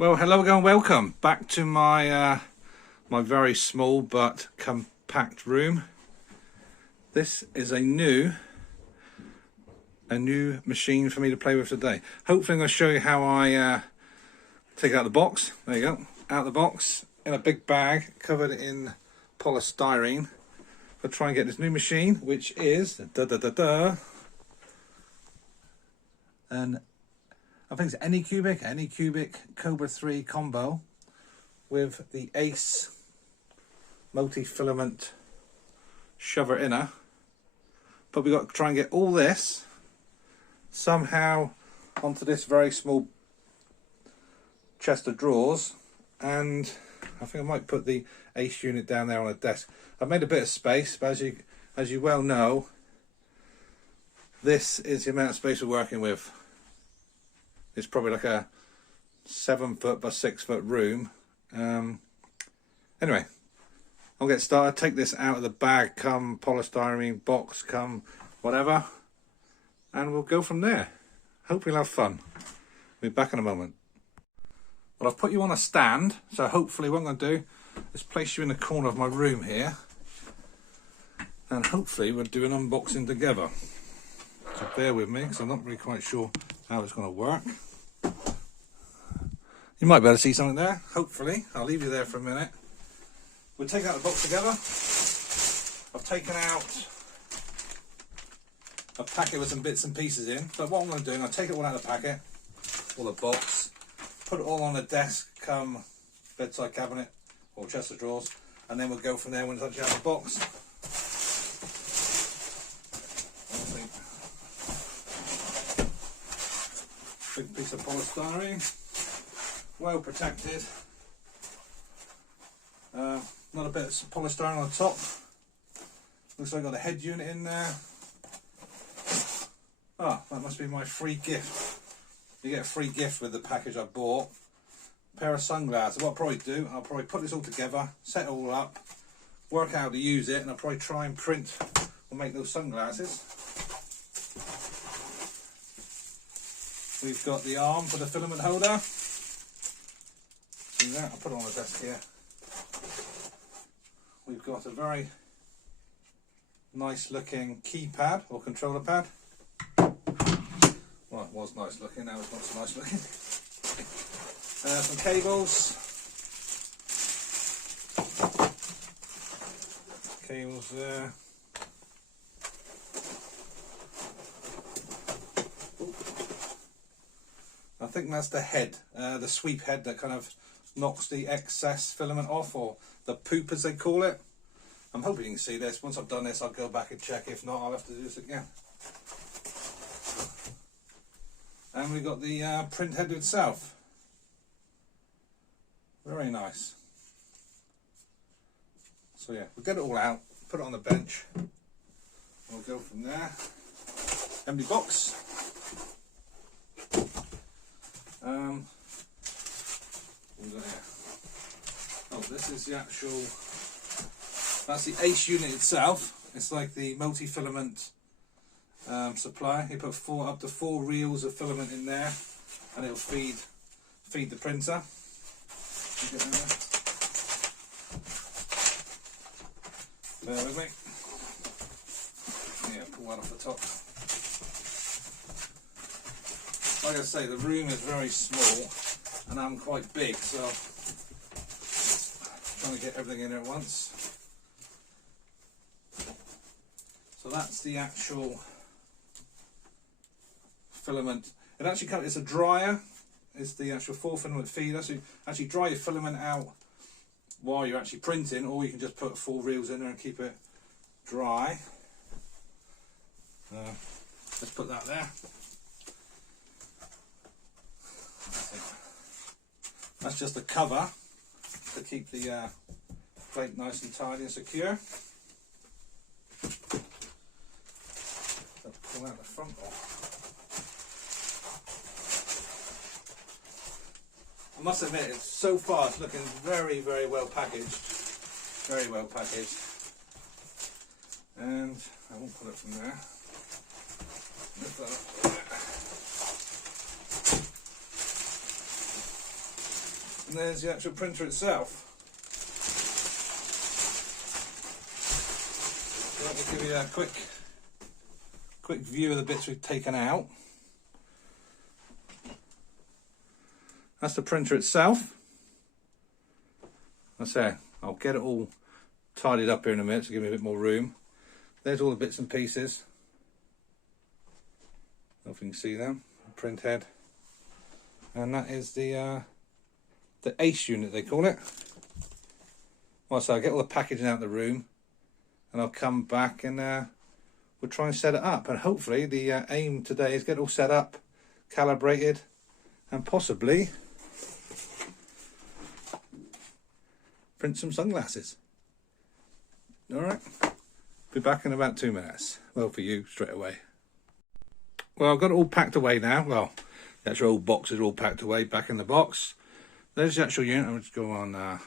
Well, hello again, welcome back to my my very small but compact room. This is a new machine for me to play with today. Hopefully I'm going to show you how I take it out of the box. There you go, out of the box in a big bag covered in polystyrene. I'll try and get this new machine, which is an I think it's Anycubic Kobra 3 combo with the Ace multi-filament shover inner. But we've got to try and get all this somehow onto this very small chest of drawers, and I think I might put the Ace unit down there on a desk. I've made a bit of space, but as you well know, this is the amount of space we're working with. It's probably like a 7 foot by 6 foot room. Anyway, I'll get started. Take this out of the bag, come polystyrene box, come whatever, and we'll go from there. Hopefully we'll have fun. We'll be back in a moment. Well, I've put you on a stand, so hopefully what I'm going to do is place you in the corner of my room here, and hopefully we'll do an unboxing together. So bear with me, because I'm not really quite sure how it's going to work. You might be able to see something there, hopefully. I'll leave you there for a minute. We'll take out the box together. I've taken out a packet with some bits and pieces in. So what I'm going to do, I'll take it all out of the packet, or the box, put it all on the desk, come bedside cabinet or chest of drawers, and then we'll go from there when it's actually out of the box. Big piece of polystyrene, well protected. Not a bit of polystyrene on the top. Looks like I've got a head unit in there. Ah, that must be my free gift. You get a free gift with the package I bought. A pair of sunglasses. What I'll probably do, I'll probably put this all together, set it all up, work out how to use it, and I'll probably try and print or make those sunglasses. We've got the arm for the filament holder. See that? I'll put it on the desk here. We've got a very nice looking keypad or controller pad. Well, it was nice looking, now it's not so nice looking. Some cables. Cables there. I think that's the head, the sweep head that kind of knocks the excess filament off, or the poop as they call it. I'm hoping you can see this. Once I've done this, I'll go back and check. If not, I'll have to do this again. And we've got the print head itself. Very nice. So yeah, we'll get it all out, put it on the bench, and we'll go from there. Empty box. What have we got here? Oh, this is the actual, that's the Ace unit itself. It's like the multi-filament supply. You put up to 4 reels of filament in there, and it'll feed the printer. Bear with me. Yeah, pull that off the top. Like I say, the room is very small and I'm quite big, so I'm trying to get everything in there at once. So that's the actual filament. It actually comes, it's a dryer. It's the actual 4 filament feeder, so you actually dry your filament out while you're actually printing, or you can just put 4 reels in there and keep it dry. Let's put that there. That's just a cover to keep the plate nice and tidy and secure. So pull out the front off. I must admit, it's so far it's looking very, very well packaged. Very well packaged. And I won't put it from there. Lift that up there. And there's the actual printer itself. So let me give you a quick view of the bits we've taken out. That's the printer itself. I say I'll get it all tidied up here in a minute to give me a bit more room. There's all the bits and pieces. I don't know if you can see them. The print head, and that is the ACE unit they call it. Well, so I'll get all the packaging out of the room, and I'll come back and we'll try and set it up. And hopefully the aim today is get it all set up, calibrated, and possibly print some sunglasses. Alright, be back in about 2 minutes. Well, for you, straight away. Well, I've got it all packed away now. Well, the actual old boxes are all packed away, back in the box. There's the actual unit. I'll just go on,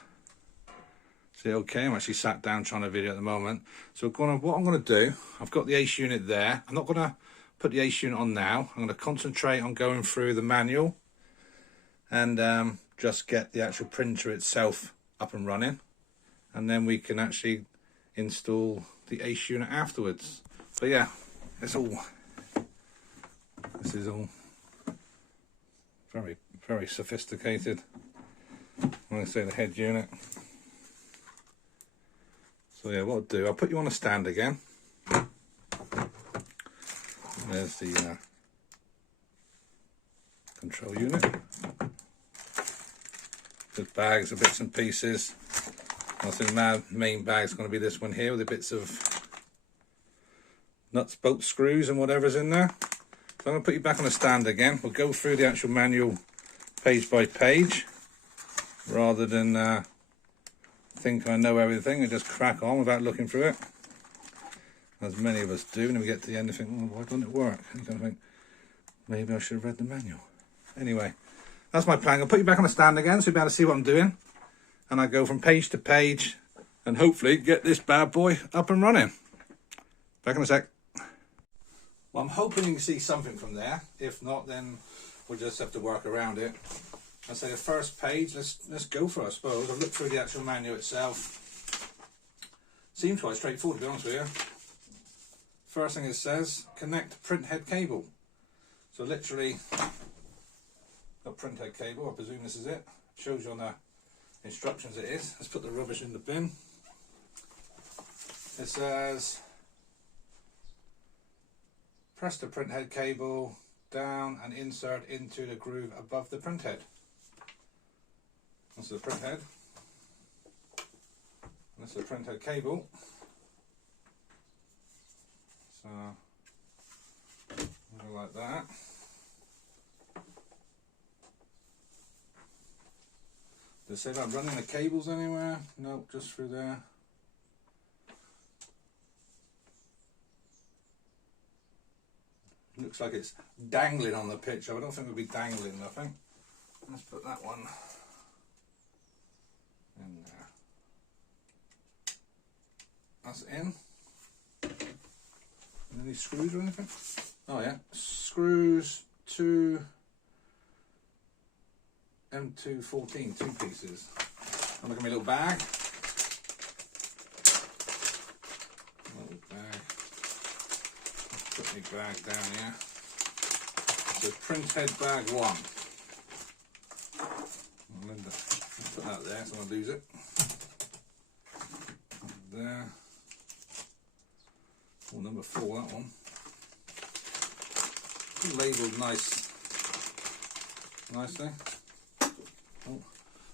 see, okay, I'm actually sat down trying to video at the moment. So what I'm going to do, I've got the ACE unit there. I'm not going to put the ACE unit on now. I'm going to concentrate on going through the manual and just get the actual printer itself up and running. And then we can actually install the ACE unit afterwards. But yeah, this is all very, very sophisticated. When I say the head unit. So yeah, what I'll do, I'll put you on a stand again. There's the control unit. There's bags of bits and pieces. I think my main bag's going to be this one here with the bits of nuts, bolts, screws and whatever's in there. So I'm going to put you back on the stand again. We'll go through the actual manual page by page rather than think I know everything and just crack on without looking through it, as many of us do. And then we get to the end and think, well, why doesn't it work? And you kind of think, maybe I should have read the manual. Anyway, that's my plan. I'll put you back on the stand again so you'll be able to see what I'm doing. And I go from page to page and hopefully get this bad boy up and running. Back in a sec. Well, I'm hoping you can see something from there. If not, then we'll just have to work around it. I'll say the first page, let's go for it, I suppose. I've looked through the actual manual itself. Seems quite straightforward, to be honest with you. First thing it says, connect print head cable. So literally, got print head cable, I presume this is it. Shows you on the instructions it is. Let's put the rubbish in the bin. It says, press the print head cable down and insert into the groove above the print head. That's the print head. That's the print head cable. So, go like that. Does it say about running the cables anywhere? Nope, just through there. Looks like it's dangling on the picture. I don't think it would be dangling nothing. Let's put that one in there. That's in. Any screws or anything? Oh yeah, screws to M214, 2 pieces. I'm looking at my little bag. Little bag. Put my bag down here. So print head bag 1. Linda, put that there so I don't lose it. There. Oh, number 4, that one. Labelled nicely. Oh,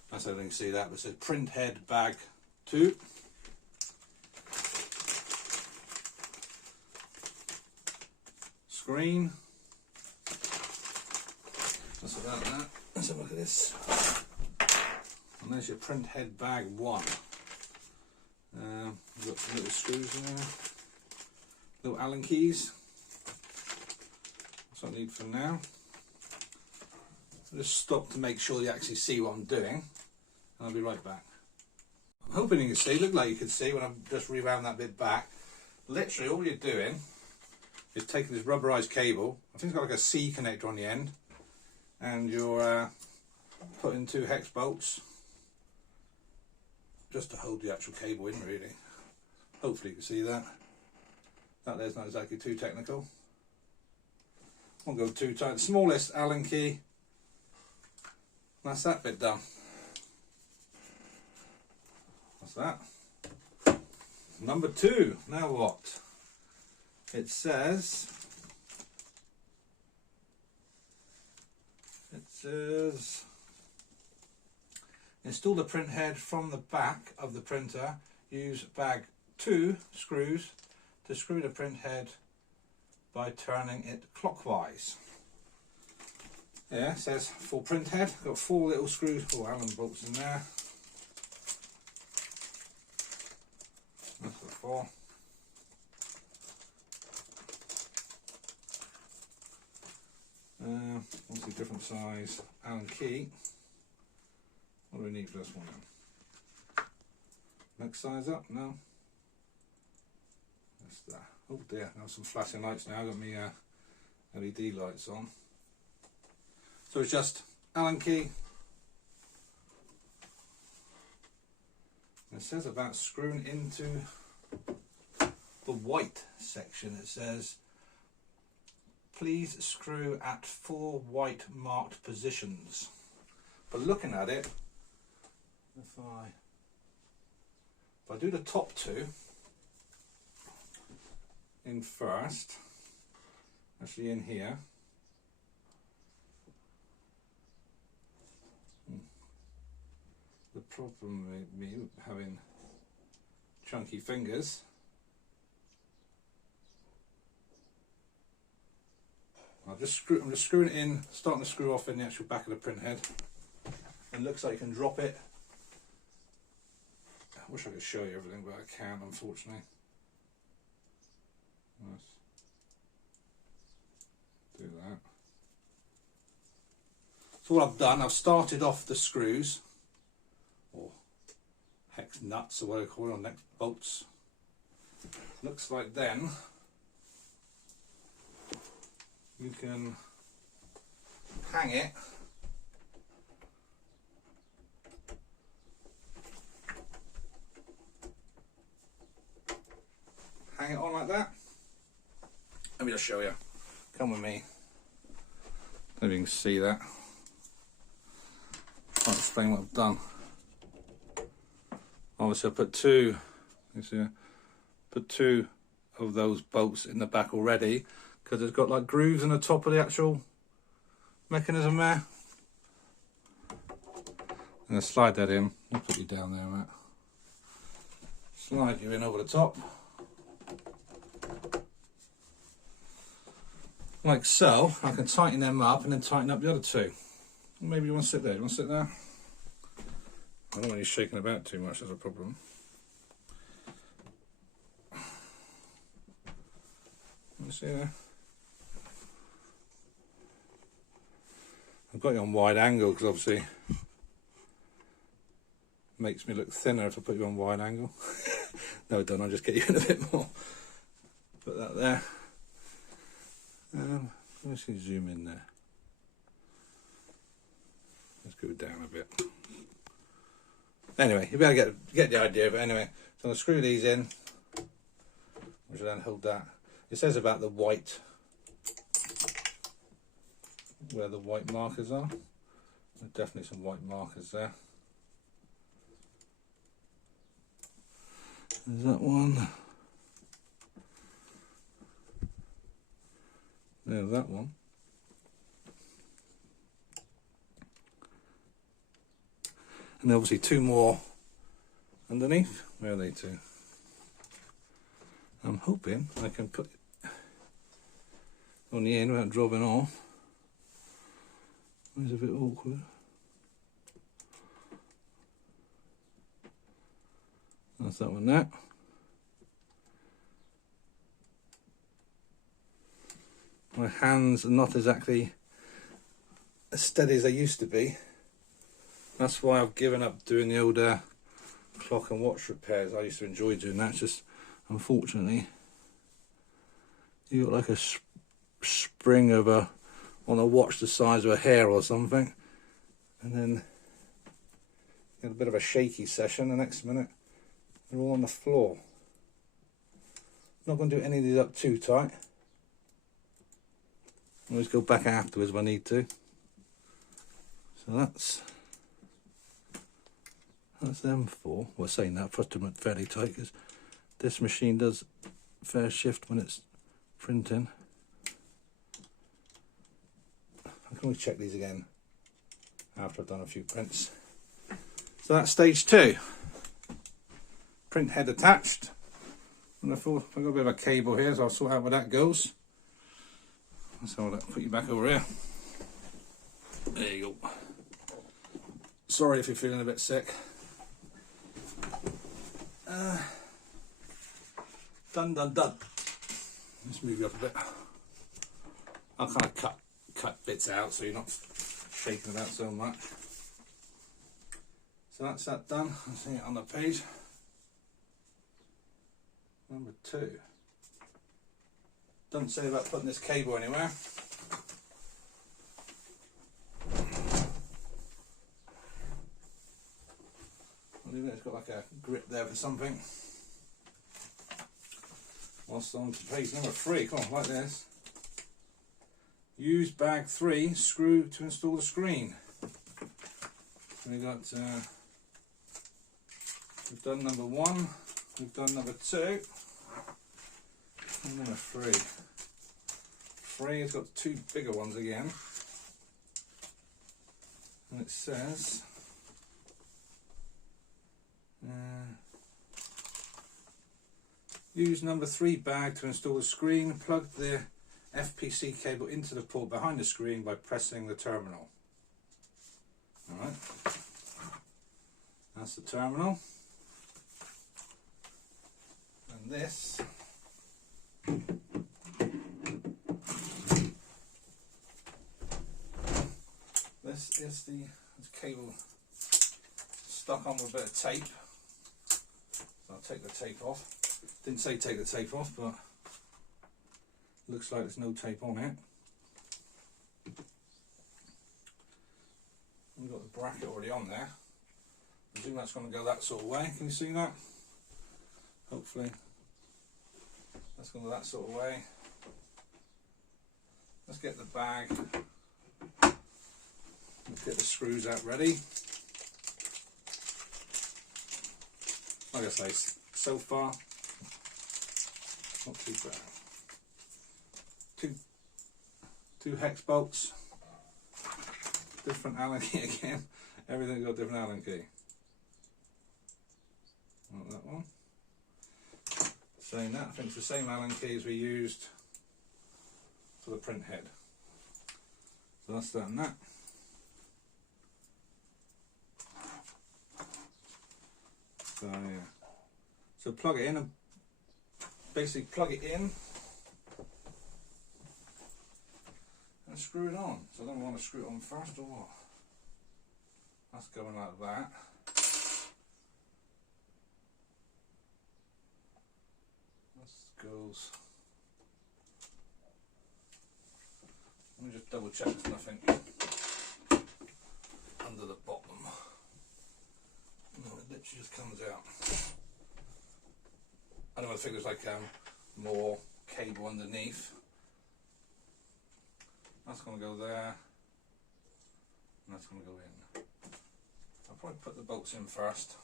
that's how you can see that, but it says print head bag 2. Screen. That's about that. Let's have a look at this. And there's your print head bag 1. You've got some little screws in there. Little Allen keys. That's what I need for now. I'll just stop to make sure you actually see what I'm doing, and I'll be right back. I'm hoping you can see. Look like you can see when I'm just rewound that bit back. Literally all you're doing is taking this rubberized cable. I think it's got like a C connector on the end, and you're put in 2 hex bolts just to hold the actual cable in, really. Hopefully you can see that. That there's not exactly too technical. Won't go too tight. Smallest Allen key. That's that bit done. That's that. Number 2. Now what? It says install the print head from the back of the printer. Use bag 2 screws to screw the print head by turning it clockwise. Yeah, it says full print head. Got 4 little screws, 4 Allen bolts in there. That's the 4. Obviously different size Allen key. What do we need for this one then? Next size up? No. That's that. Oh dear, now some flashing lights now. I've got my LED lights on. So it's just Allen key. It says about screwing into the white section. It says please screw at 4 white marked positions. But looking at it, if I do the top 2 in first, actually in here, the problem with me having chunky fingers, I'm just screwing it in, starting to screw off in the actual back of the print head. It looks like you can drop it. I wish I could show you everything, but I can't, unfortunately. Let's do that. So what I've done, I've started off the screws, or hex nuts, or what I call it, or neck bolts. Looks like then you can hang it on like that. Let me just show you. Come with me. I don't know if you can see that. I'll explain what I've done. Obviously I put 2, you see, put 2 of those bolts in the back already, because it's got like grooves in the top of the actual mechanism there. I'm going to slide that in. I'll put you down there, Matt. Slide you in over the top. Like so. I can tighten them up and then tighten up the other 2. Maybe you want to sit there. Do you want to sit there? I don't want you shaking about too much, that's a problem. Let me see there. I've got you on wide angle because obviously it makes me look thinner if I put you on wide angle. No, I don't, I'll just get you in a bit more. Put that there. Let's see, zoom in there. Let's go down a bit. Anyway, you'll be able to get the idea, but anyway, so I'll screw these in, which will then hold that. It says about the white, where the white markers are. There's definitely some white markers there. There's that one. There's that one. And obviously 2 more underneath. Where are they 2? I'm hoping I can put it on the end without dropping off. It's a bit awkward. That's that one there. My hands are not exactly as steady as they used to be. That's why I've given up doing the old clock and watch repairs. I used to enjoy doing that. It's just, unfortunately, you got like a spring of on a watch the size of a hair or something, and then get a bit of a shaky session. The next minute they're all on the floor. Not going to do any of these up too tight. Always go back afterwards if I need to. So that's them four. Well, saying that, first them fairly tight because this machine does fair shift when it's printing. I can always check these again after I've done a few prints. So that's stage 2. Print head attached. And I've got a bit of a cable here, so I'll sort out where that goes. So I'll put you back over here. There you go. Sorry if you're feeling a bit sick. Done. Let's move you up a bit. I'll kind of cut bits out so you're not shaking about so much. So that's that done. I'll see it on the page. Number 2. Doesn't say about putting this cable anywhere. It's got like a grip there for something. Whilst on to page number 3, come on, like this. Use bag 3 screw to install the screen. So we got we've done number 1, we've done number 2, and number 3. 3 has got 2 bigger ones again, and it says use number 3 bag to install the screen. Plug the FPC cable into the port behind the screen by pressing the terminal. Alright, that's the terminal. And this is the cable stuck on with a bit of tape. So I'll take the tape off. Didn't say take the tape off, but looks like there's no tape on it. We've got the bracket already on there. I think that's going to go that sort of way. Can you see that? Hopefully that's going to go that sort of way. Let's get the bag. Let's get the screws out ready. Like I say, so far not too bad. Two hex bolts, different Allen key again. Everything's got a different Allen key. Not that one. Saying that, I think it's the same Allen key as we used for the print head. So that's that and that. So yeah. So plug it in and basically plug it in and screw it on. So I don't want to screw it on first or what? That's going like that. This goes. Let me just double check there's nothing under the bottom. No, it literally just comes out. I don't think there's like more cable underneath. That's going to go there, and that's going to go in. I'll probably put the bolts in first.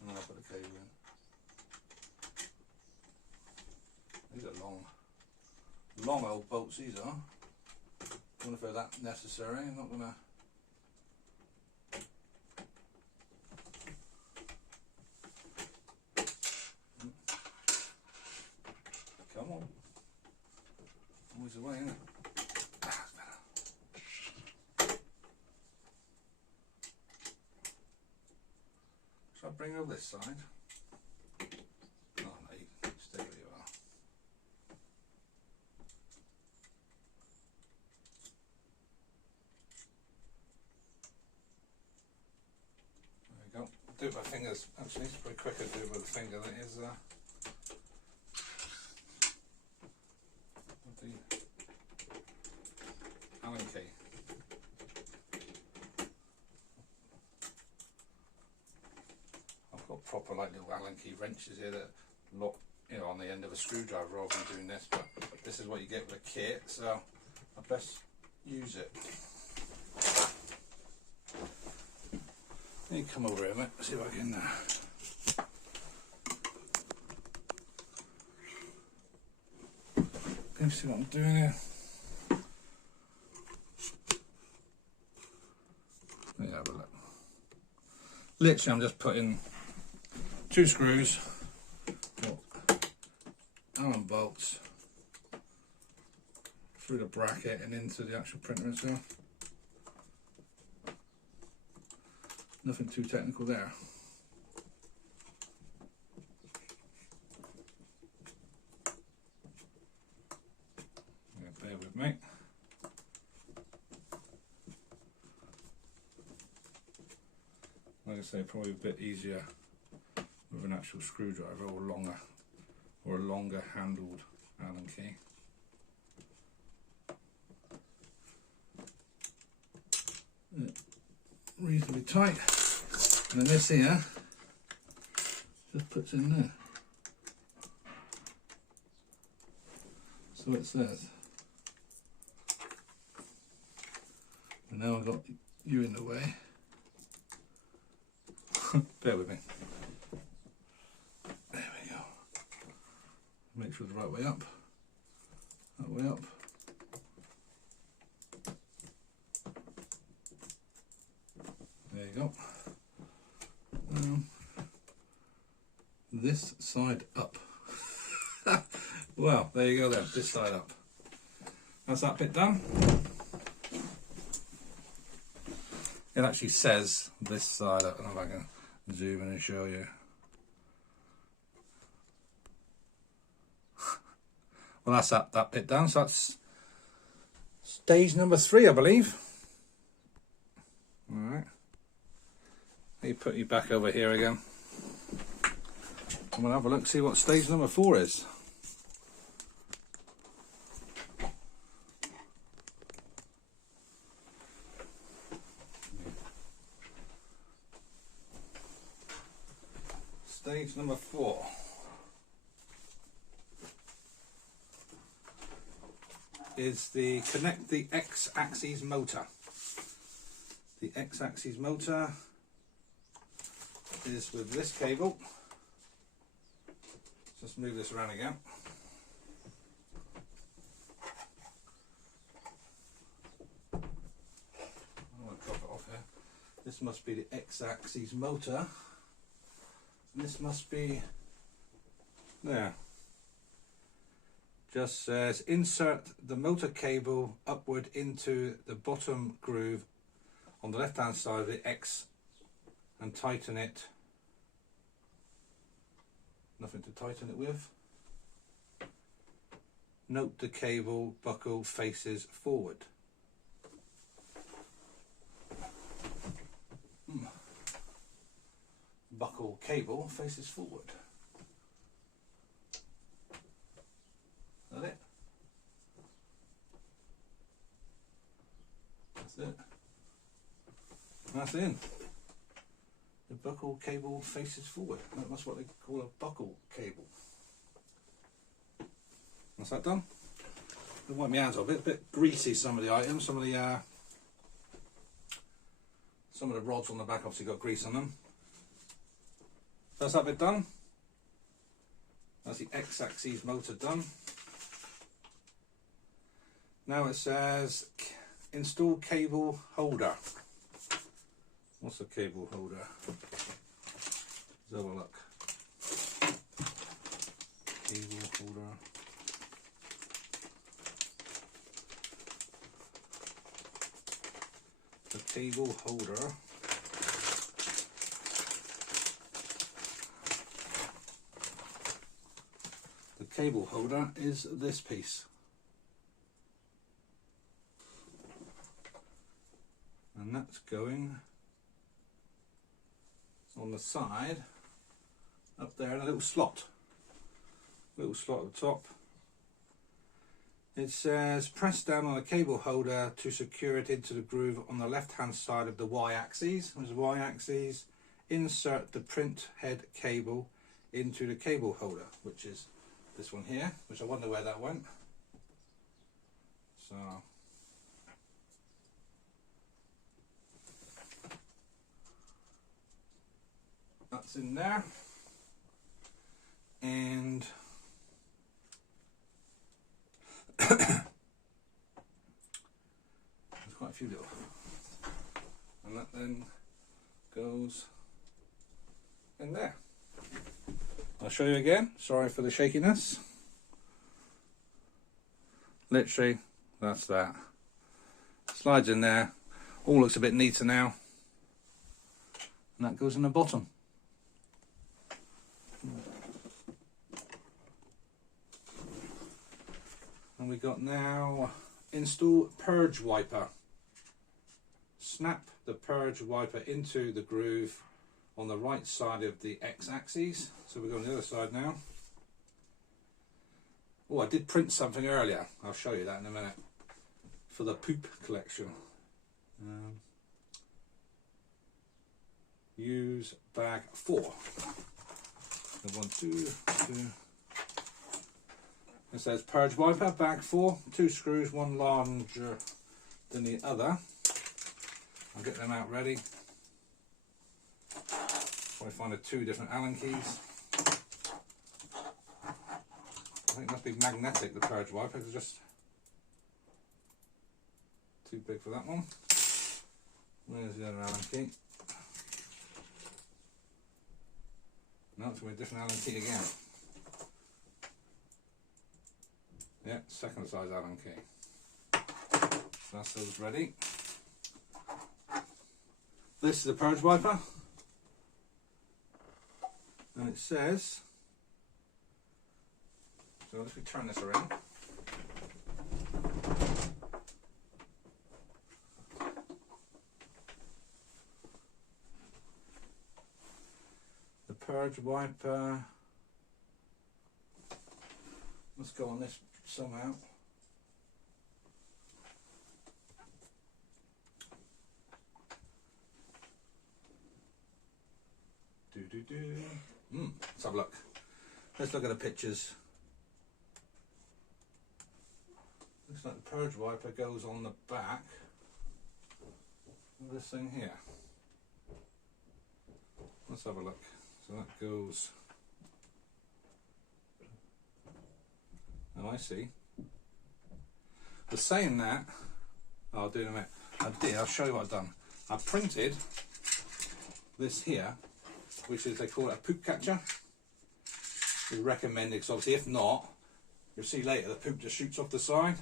And then I'll put the cable in. These are long old bolts, these are. I don't know if they're that necessary. I'm not going to. Come on. Always away, isn't it? That's better. Shall I bring over this side? Oh no, you can stay where you are. There we go. Do it by fingers. Actually, it's pretty quicker to do it with a finger than it is. The proper like little Allen key wrenches here that lock, you know, on the end of a screwdriver rather than doing this, but this is what you get with a kit, so I best use it. Let me come over here, mate, see if I can can you see what I'm doing here? Let me have a look. Literally, I'm just putting 2 screws, Allen bolts through the bracket and into the actual printer itself. Nothing too technical there. Yeah, bear with me. Like I say, probably a bit easier with an actual screwdriver or a longer handled Allen key. Reasonably tight, and then this here just puts in there. So it says. And now I've got you in the way. Bear with me. There we go. Make sure it's the right way up. That way up. There you go. This side up. Well, there you go then. This side up. That's that bit done. It actually says this side up. I don't know if I can zoom in and show you. Well, that's that bit done. So that's stage number 3, I believe. All right. You put you back over here again. And we'll have a look, see what stage number 4 is. Stage number 4 is the connect the X-axis motor. The X-axis motor is with this cable. Just move this around again. I want to drop it off here. This must be the X-axis motor. And this must be there. Just says insert the motor cable upward into the bottom groove on the left hand side of the X and tighten it. Nothing to tighten it with. Note the cable buckle faces forward. Buckle cable faces forward. Is that it? That's it. That's in. The buckle cable faces forward. That's what they call a buckle cable. That's that done. I'll wipe my hands off. A bit greasy, some of the items. Some of the rods on the back obviously got grease on them. That's that bit done. That's the X-axis motor done. Now it says install cable holder. What's a cable holder? Let's have a look. Cable holder. The cable holder. The cable holder is this piece. And that's going on the side up there in a little slot at the top. It says press down on the cable holder to secure it into the groove on the left hand side of the Y-axis. There's the Y-axis, insert the print head cable into the cable holder, which is this one here, which I wonder where that went. So that's in there, and there's quite a few little, and that then goes in there. I'll show you again, sorry for the shakiness. Literally, that's that. Slides in there, all looks a bit neater now, and that goes in the bottom. And we got now install purge wiper. Snap the purge wiper into the groove on the right side of the x-axis. So we're going to the other side now. Oh, I did print something earlier. I'll show you that in a minute. For the poop collection. Use bag 4. So 1, 2, 2. It says purge wiper, bag 4, 2 screws, one larger than the other. I'll get them out ready. Probably find the 2 different Allen keys. I think it must be magnetic, the purge wiper, it's just too big for that one. Where's the other Allen key? No, it's going to be a different Allen key again. Yeah, second size Allen key. So that's those ready. This is the purge wiper. And it says, so let's turn this around. The purge wiper, let's go on this somehow. Let's have a look. Let's look at the pictures. Looks like the purge wiper goes on the back of this thing here. Let's have a look. So that goes. Oh, I see. The saying that, I'll do it in a minute. I'll show you what I've done. I printed this here, which is, they call it a poop catcher. It's recommended, because obviously if not, you'll see later the poop just shoots off the side.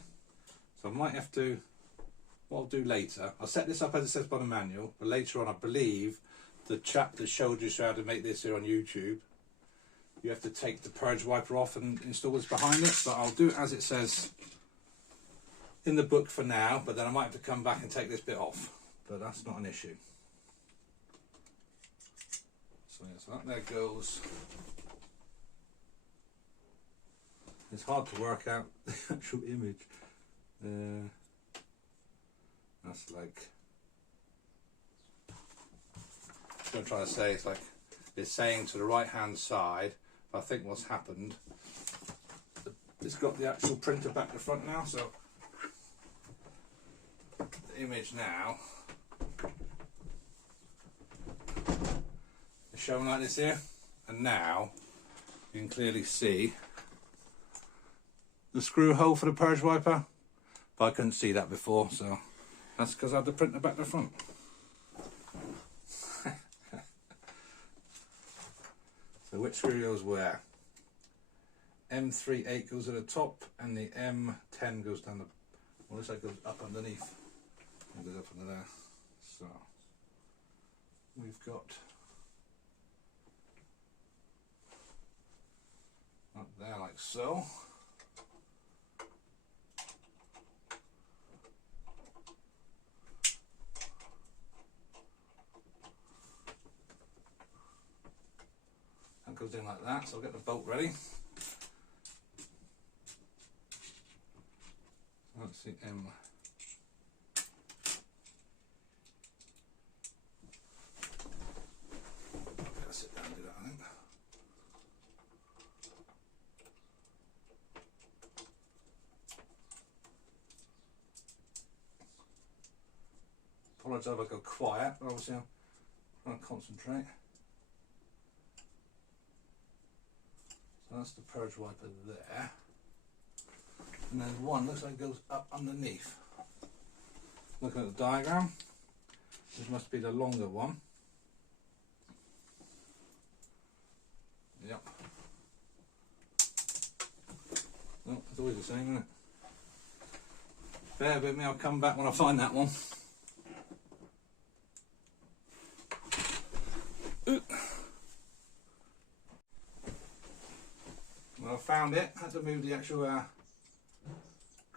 So I might have to, what I'll do later, I'll set this up as it says by the manual, but later on I believe the chap that showed you how to make this here on YouTube, you have to take the purge wiper off and install this behind it, but I'll do it as it says in the book for now, but then I might have to come back and take this bit off, but that's not an issue. So yeah, so that there goes. It's hard to work out the actual image. That's like, what I'm trying to say, it's like it's saying to the right hand side. I think what's happened, it's got the actual printer back to front now, so the image now is showing like this here, and now you can clearly see the screw hole for the purge wiper, but I couldn't see that before, so that's because I had the printer back to front. So which screw goes where? M38 goes at the top, and the M10 goes down the, well, this side goes up underneath. It goes up under there. So we've got up there like so. That goes in like that, so I'll get the bolt ready. That's the M. apologise if I go quiet, but obviously I'm trying to concentrate. So that's the purge wiper there. And then one looks like it goes up underneath. Looking at the diagram, this must be the longer one. Yep. Oh, it's always the same, isn't it? Bear with me, I'll come back when I find that one. Ooh. Well, I found it. Had to move the actual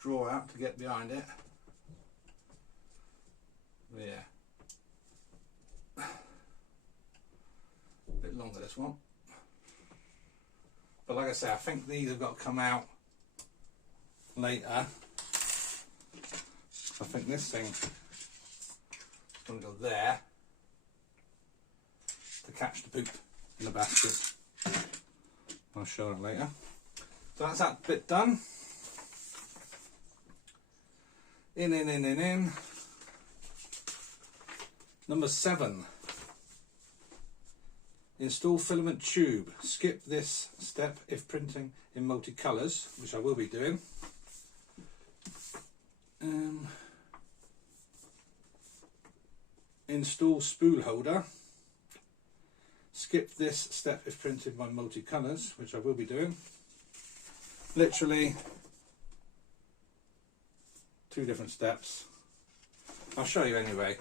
drawer out to get behind it. But yeah. A bit longer this one. But like I say, I think these have got to come out later. I think this thing is going to go there to catch the poop in the basket. I'll show it later. So that's that bit done. In. Number 7. Install filament tube. Skip this step if printing in multicolours, which I will be doing. Install spool holder. Skip this step if printed by multicolours, which I will be doing. Literally 2 different steps. I'll show you anyway,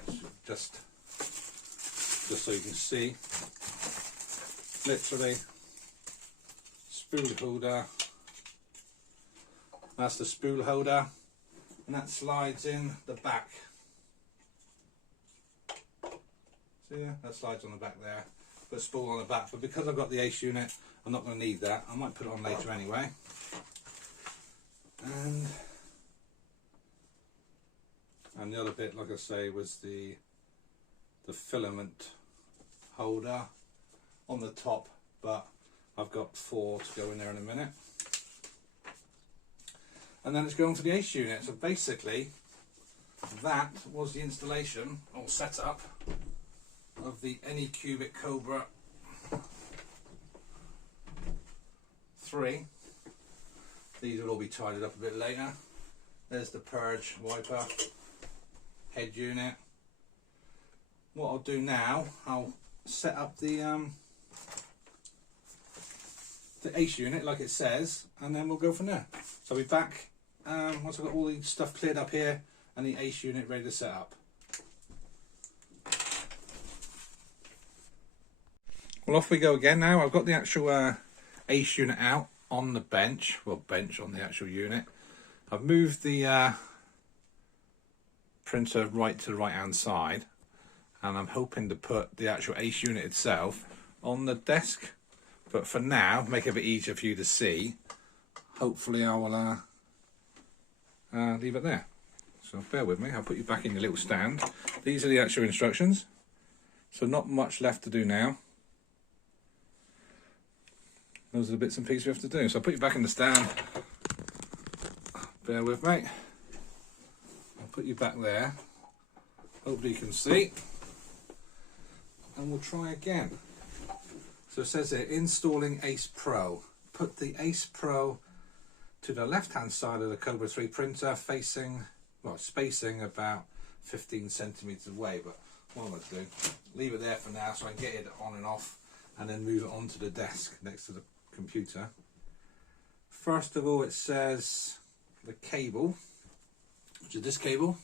just so you can see. Literally spool holder. That's the spool holder, and that slides in the back. See, yeah, that slides on the back there. Put a spool on the back, but because I've got the ace unit, I'm not going to need that. I might put it on later anyway. And the other bit, like I say, was the filament holder on the top, but I've got 4 to go in there in a minute. And then it's going for the ace unit. So basically, that was the installation or setup of the Anycubic Kobra 3. These will all be tidied up a bit later. There's the purge wiper head unit. What I'll do now, I'll set up the ace unit like it says, and then we'll go from there. So I'll be back once I've got all the stuff cleared up here and the ace unit ready to set up. Well, off we go again now. I've got the actual ace unit out on the bench, well, bench on the actual unit. I've moved the printer right to the right hand side, and I'm hoping to put the actual ace unit itself on the desk, but for now, make it a bit easier for you to see, hopefully I will leave it there. So bear with me, I'll put you back in your little stand. These are the actual instructions, so not much left to do now. Those are the bits and pieces we have to do. So I'll put you back in the stand. Bear with me. I'll put you back there. Hopefully you can see. And we'll try again. So it says here, installing Ace Pro. Put the Ace Pro to the left-hand side of the Kobra 3 printer, facing, well, spacing about 15 centimeters away. But what I'm going to do, leave it there for now so I can get it on and off, and then move it onto the desk next to the computer. First of all, it says the cable, which is this cable,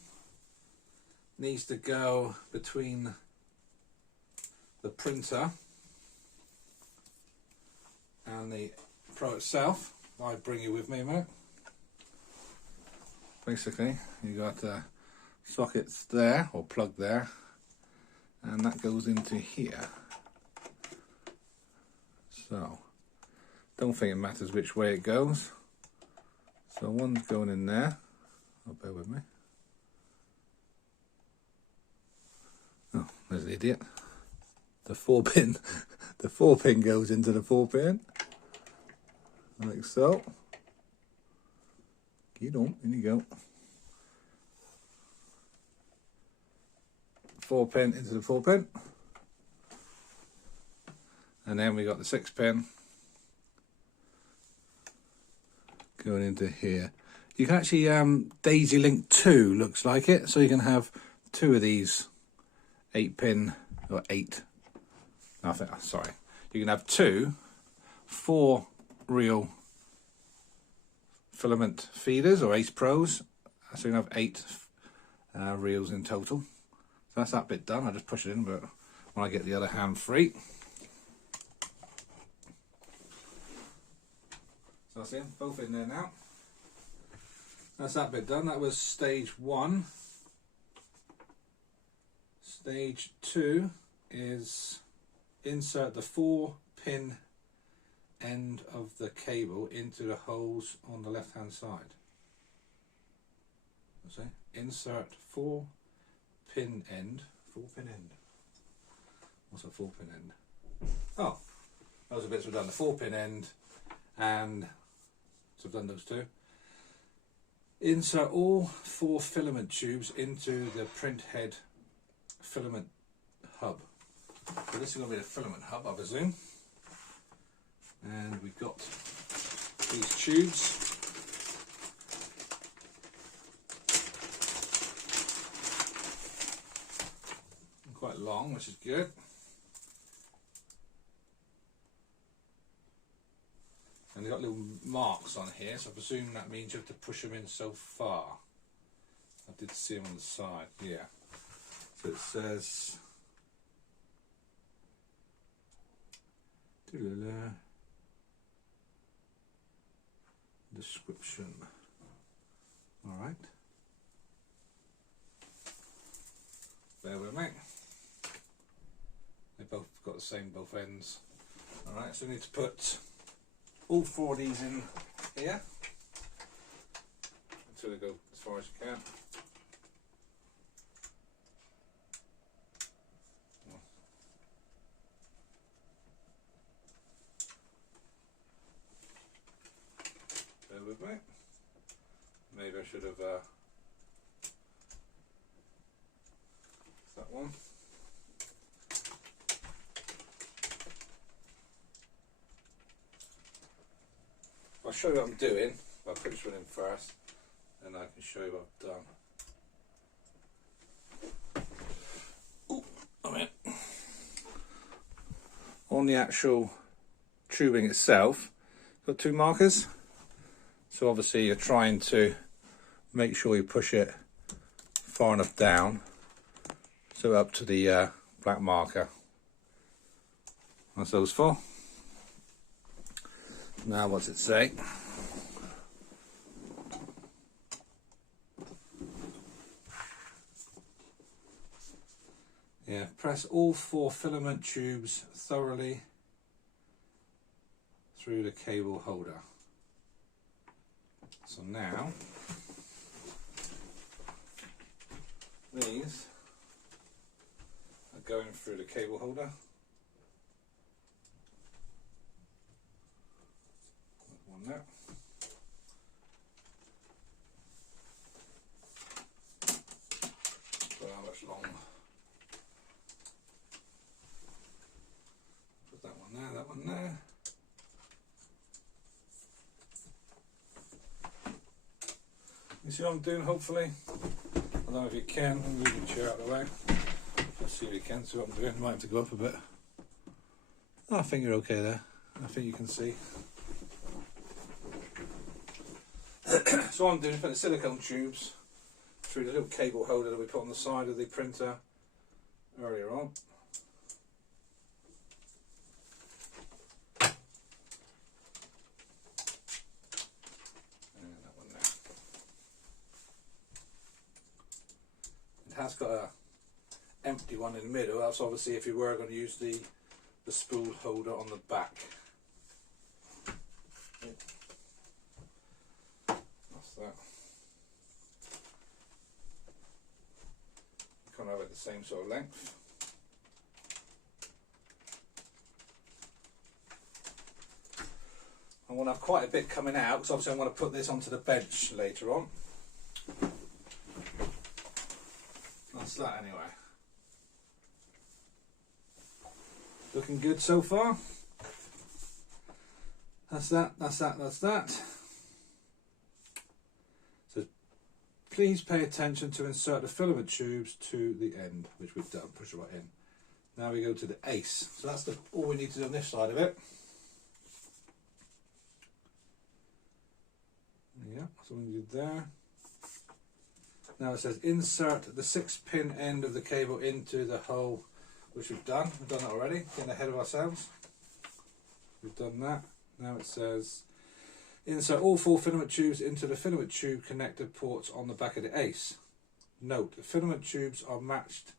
needs to go between the printer and the Pro itself. I'll bring you with me a minute. Basically, you got sockets there, or plug there, and that goes into here. So, don't think it matters which way it goes. So one's going in there. Oh, bear with me. Oh, there's the idiot. The 4-pin, the 4-pin goes into the 4-pin, like so. Get on, in you go. 4-pin into the 4-pin, and then we got the 6-pin going into here. You can actually daisy link 2, looks like it, so you can have 2 of these 8-pin or 8. No, sorry, you can have 2 4 reel filament feeders or Ace Pros, so you can have 8 reels in total. So that's that bit done. I just push it in, but when I get the other hand free. So that's in, both in there now. That's that bit done. That was stage 1. Stage 2 is insert the 4-pin end of the cable into the holes on the left hand side. So insert 4-pin end. 4-pin end. What's a 4-pin end? Oh, those are bits we've done. The 4-pin end, and so I've done those 2. Insert all 4 filament tubes into the print head filament hub. So this is going to be the filament hub, I presume. And we've got these tubes. Quite long, which is good. And they've got little marks on here, so I presume that means you have to push them in so far. I did see them on the side, yeah. So it says description. All right. Bear with me. They both got the same both ends. All right, so we need to put all 4 of these in here until they go as far as you can. Bear with me. Maybe I should have that one. I'll show you what I'm doing. I'll put this one in first, and I can show you what I've done. Ooh, I'm in. On the actual tubing itself, got 2 markers. So obviously you're trying to make sure you push it far enough down, so up to the black marker. That's those 4. Now what's it say? Yeah, press all 4 filament tubes thoroughly through the cable holder. So now these are going through the cable holder. One there. But how much long? Put that one there, that one there. You see what I'm doing, hopefully? I don't know if you can. I'm moving the chair out of the way. Let's see if you can see what I'm doing. Might have to go up a bit. Oh, I think you're okay there. I think you can see. So what I'm doing is putting the silicone tubes through the little cable holder that we put on the side of the printer earlier on. Has got a empty one in the middle. That's obviously if you were going to use the spool holder on the back. That's that. Kind of have it the same sort of length. I want to have quite a bit coming out because obviously I'm going to put this onto the bench later on. That's that anyway. Looking good so far. That's that, that's that, that's that. So please pay attention to insert the filament tubes to the end, which we've done, push it right in. Now we go to the ace. So that's all we need to do on this side of it. Yeah, that's what we did there. Now it says insert the 6-pin end of the cable into the hole, which we've done. We've done that already, getting ahead of ourselves. We've done that. Now it says insert all 4 filament tubes into the filament tube connector ports on the back of the ace. Note, the filament tubes are matched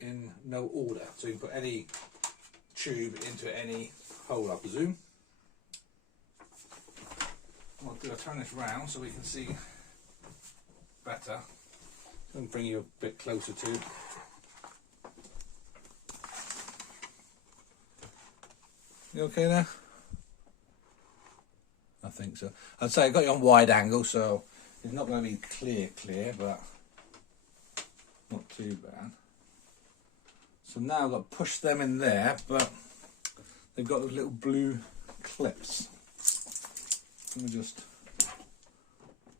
in no order, so you can put any tube into any hole, I presume. What I'll do, I'll turn this round so we can see better. And bring you a bit closer to. You okay there? I think so. I'd say I got you on wide angle, so it's not going to be clear, but not too bad. So now I've got to push them in there, but they've got those little blue clips. Let me just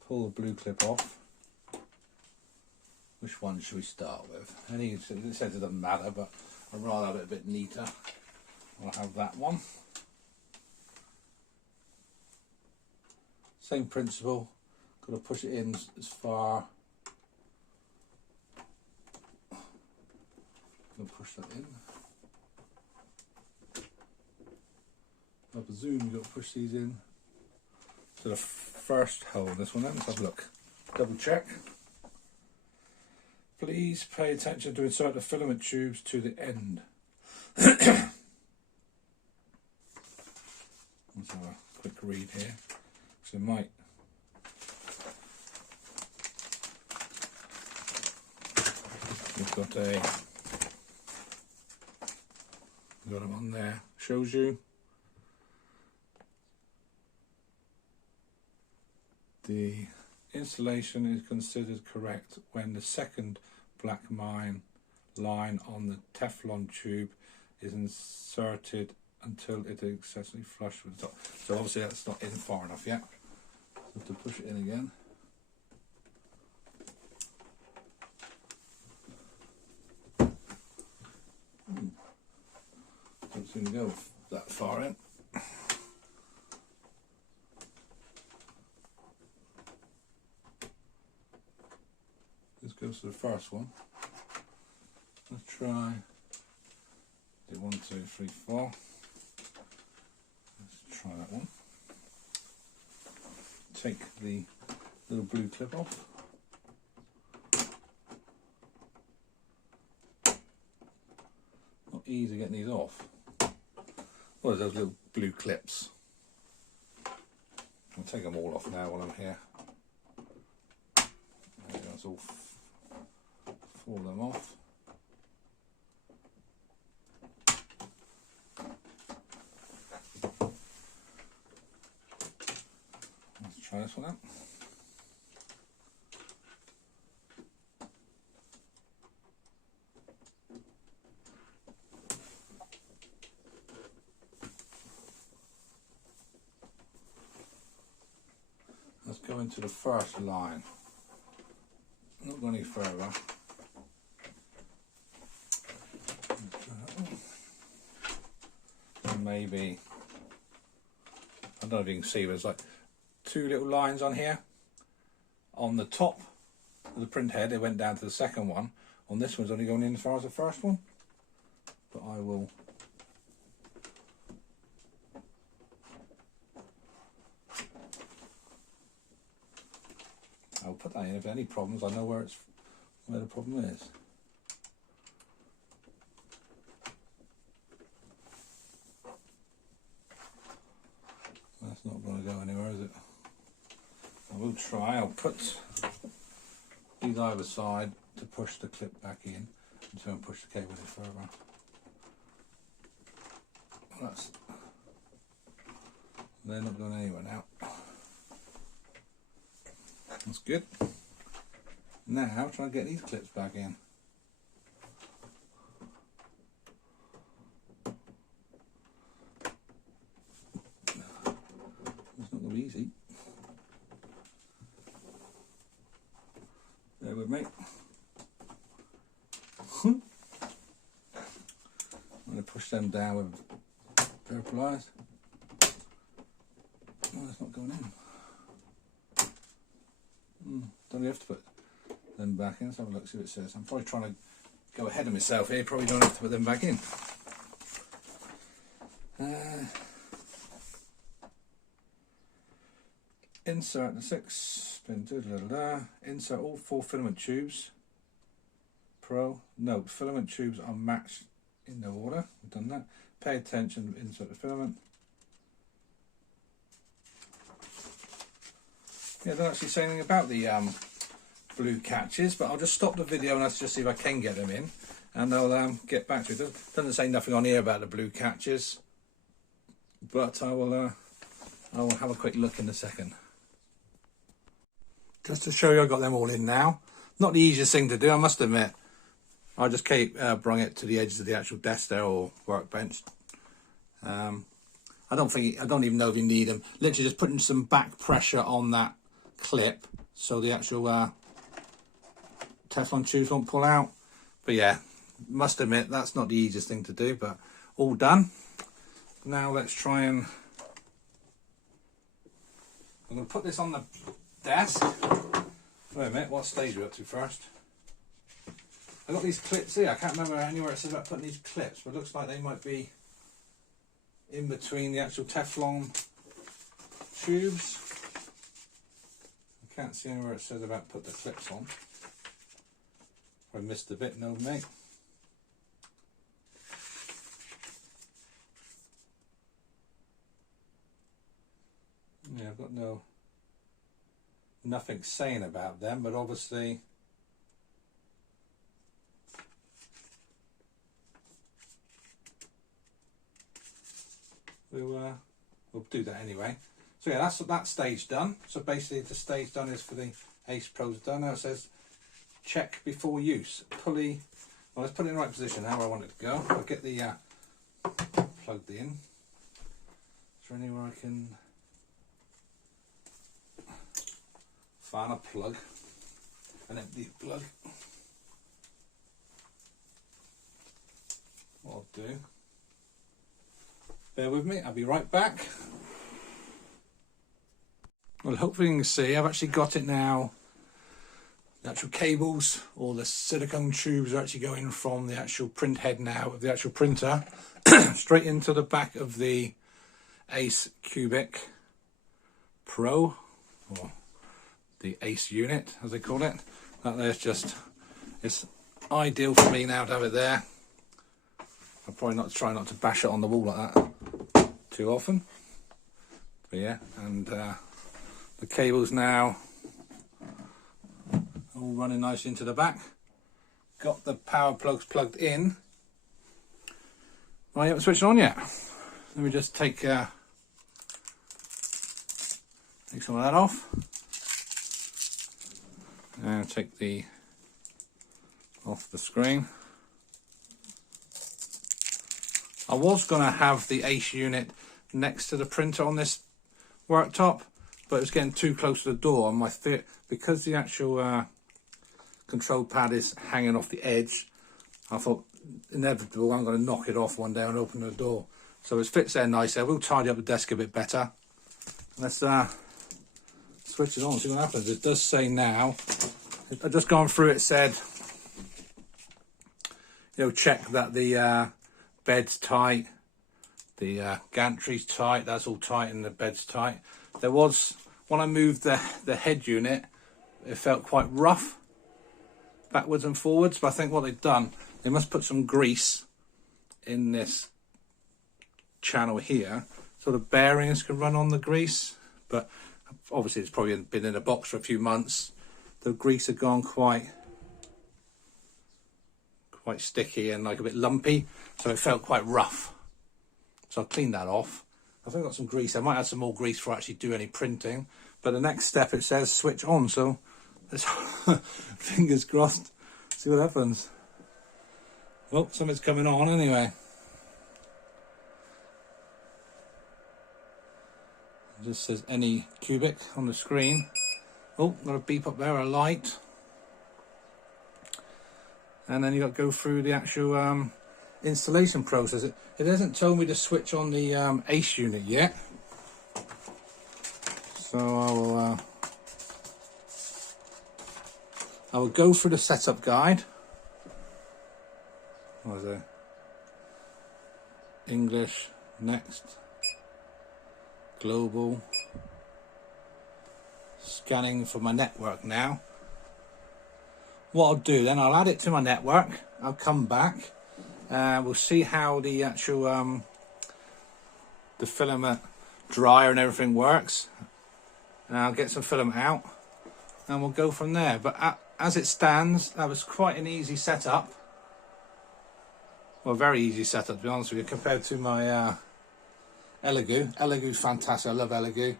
pull the blue clip off. Which one should we start with? It says it doesn't matter, but I'd rather have it a bit neater. I'll have that one. Same principle, got to push it in as far. I'm going to push that in. I presume you've got to push these in to the first hole. This one then, let's have a look. Double check. Please pay attention to insert the filament tubes to the end. Let's have a quick read here. So it might. We've got them on there. Shows you the installation is considered correct when the second black line on the Teflon tube is inserted until it is successfully flush with the top. So obviously that's not in far enough yet. So I have to push it in again. Don't seem to go that far in. This goes to the first one. Let's try. Do 1, 2, 3, 4. Let's try that one. Take the little blue clip off. Not easy getting these off. What are those little blue clips? I'll take them all off now while I'm here. That's all. Pull them off. Let's try this one out. Let's go into the first line. Not going any further. Maybe, I don't know if you can see, but there's like 2 little lines on here. On the top of the print head, it went down to the second one. On this one's only going in as far as the first one. But I will. I'll put that in. If there are any problems, I know where the problem is. That's not going to go anywhere, is it? I will try. I'll put these either side to push the clip back in and try and push the cable any further. They're not going anywhere now. That's good. Now try and get these clips back in. Bear with me. I'm going to push them down with a pair of pliers. No, it's not going in. Don't you have to put them back in? Let's have a look, see what it says. I'm probably trying to go ahead of myself here. Probably don't have to put them back in. Insert the 6-pin. Insert all 4 filament tubes. Pro. Note: filament tubes are matched in no order. We've done that. Pay attention. Insert the filament. Yeah, don't actually say anything about the blue catches, but I'll just stop the video and let's just see if I can get them in, and I'll get back to it. Doesn't say nothing on here about the blue catches, but I will have a quick look in a second. Just to show you, I got them all in now. Not the easiest thing to do, I must admit. I just bring it to the edges of the actual desk there, or workbench. I don't even know if you need them. Literally just putting some back pressure on that clip so the actual Teflon tubes won't pull out. But yeah, must admit that's not the easiest thing to do, but all done. Now let's try and... I'm going to put this on the desk. Wait a minute, what stage are we up to first? I've got these clips here. I can't remember anywhere it says about putting these clips, but it looks like they might be in between the actual Teflon tubes. I can't see anywhere it says about put the clips on. I missed a bit, no mate. Yeah, I've got nothing saying about them, but obviously we'll do that anyway. So yeah, that's that stage done. So basically the stage done is for the Ace Pro's done. Now it says check before use. Pulley, well, let's put it in the right position how I want it to go. I'll get the plugged in. Is there anywhere I can find a plug? An empty plug. What I'll do, bear with me, I'll be right back. Well, hopefully you can see I've actually got it now. The actual cables or the silicone tubes are actually going from the actual print head now of the actual printer straight into the back of the Anycubic Pro, or the Ace unit as they call it. That there's just, it's ideal for me now to have it there. I'll probably try not to bash it on the wall like that too often. But yeah, and the cables now all running nicely into the back. Got the power plugs plugged in. Well, I haven't switched it on yet. Let me just take some of that off. And take the off the screen. I was going to have the Ace unit next to the printer on this worktop, but it was getting too close to the door, and because the actual control pad is hanging off the edge, I thought inevitable I'm going to knock it off one day and open the door. So it fits there nicely. I will tidy up the desk a bit better. Let's switch it on and see what happens. It does say now, I've just gone through it, said, you know, check that the bed's tight, the gantry's tight, that's all tight, and the bed's tight. There was, when I moved the head unit, it felt quite rough backwards and forwards, but I think what they've done, they must put some grease in this channel here so the bearings can run on the grease. But obviously it's probably been in a box for a few months. The grease had gone quite sticky and like a bit lumpy, so it felt quite rough. So I cleaned that off. I think I've got some grease. I might add some more grease for actually do any printing. But the next step, it says switch on, so let's fingers crossed, see what happens. Well, something's coming on anyway. It just says Anycubic on the screen. Oh, got a beep up there, a light. and then you got to go through the actual installation process. It hasn't told me to switch on the ACE unit yet, so I will go through the setup guide. What was it? English, next, global, scanning for my network now. What I'll do then, I'll add it to my network, I'll come back, we'll see how the actual the filament dryer and everything works, and I'll get some filament out and we'll go from there. But as it stands, that was quite an easy setup. Well, very easy setup, to be honest with you, compared to my Elegoo. Elegoo's fantastic, I love Elegoo.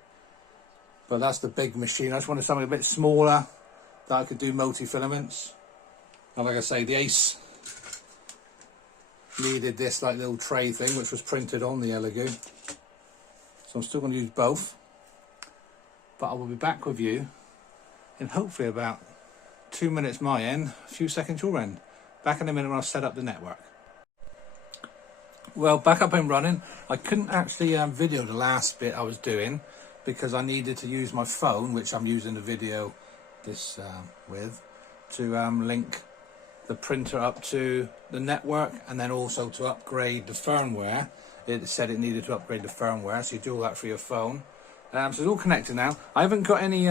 But that's the big machine. I just wanted something a bit smaller that I could do multi-filaments. And like I say, the ACE needed this like little tray thing, which was printed on the Elegoo. So I'm still going to use both. But I will be back with you in hopefully about 2 minutes my end, a few seconds your end. Back in a minute when I set up the network. Well, back up and running. I couldn't actually video the last bit I was doing because I needed to use my phone, which I'm using the video this with, to link the printer up to the network and then also to upgrade the firmware. It said it needed to upgrade the firmware, so you do all that for your phone. So it's all connected now. I haven't got any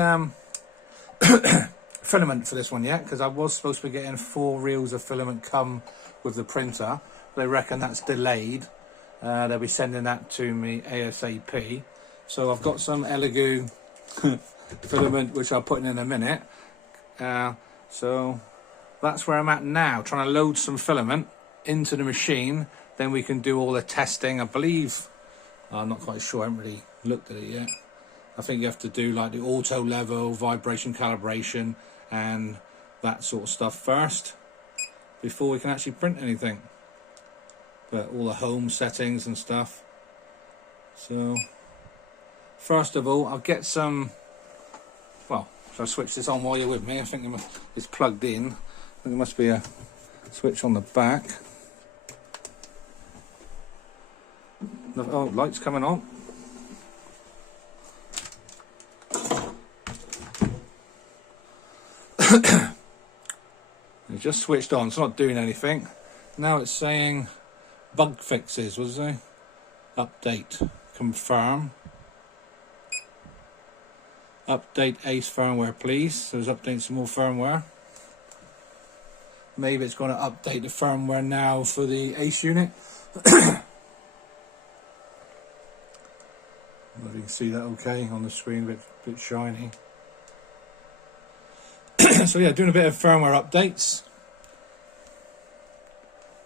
filament for this one yet because I was supposed to be getting 4 reels of filament come with the printer. They reckon that's delayed. They'll be sending that to me ASAP. So I've got some Elegoo filament which I'll put in a minute. So that's where I'm at now, trying to load some filament into the machine. Then we can do all the testing. I believe, I'm not quite sure, I haven't really looked at it yet. I think you have to do like the auto level, vibration calibration and that sort of stuff first before we can actually print anything. But all the home settings and stuff. So first of all, I'll get some, well, shall I switch this on while you're with me? I think it's plugged in. I think there must be a switch on the back. Oh, light's coming on. It just switched on, it's not doing anything. Now it's saying bug fixes, was it? Update, confirm. Update ACE firmware, please. So it's updating some more firmware. Maybe it's going to update the firmware now for the ACE unit. If you can see that okay on the screen, a bit shiny. So yeah, doing a bit of firmware updates.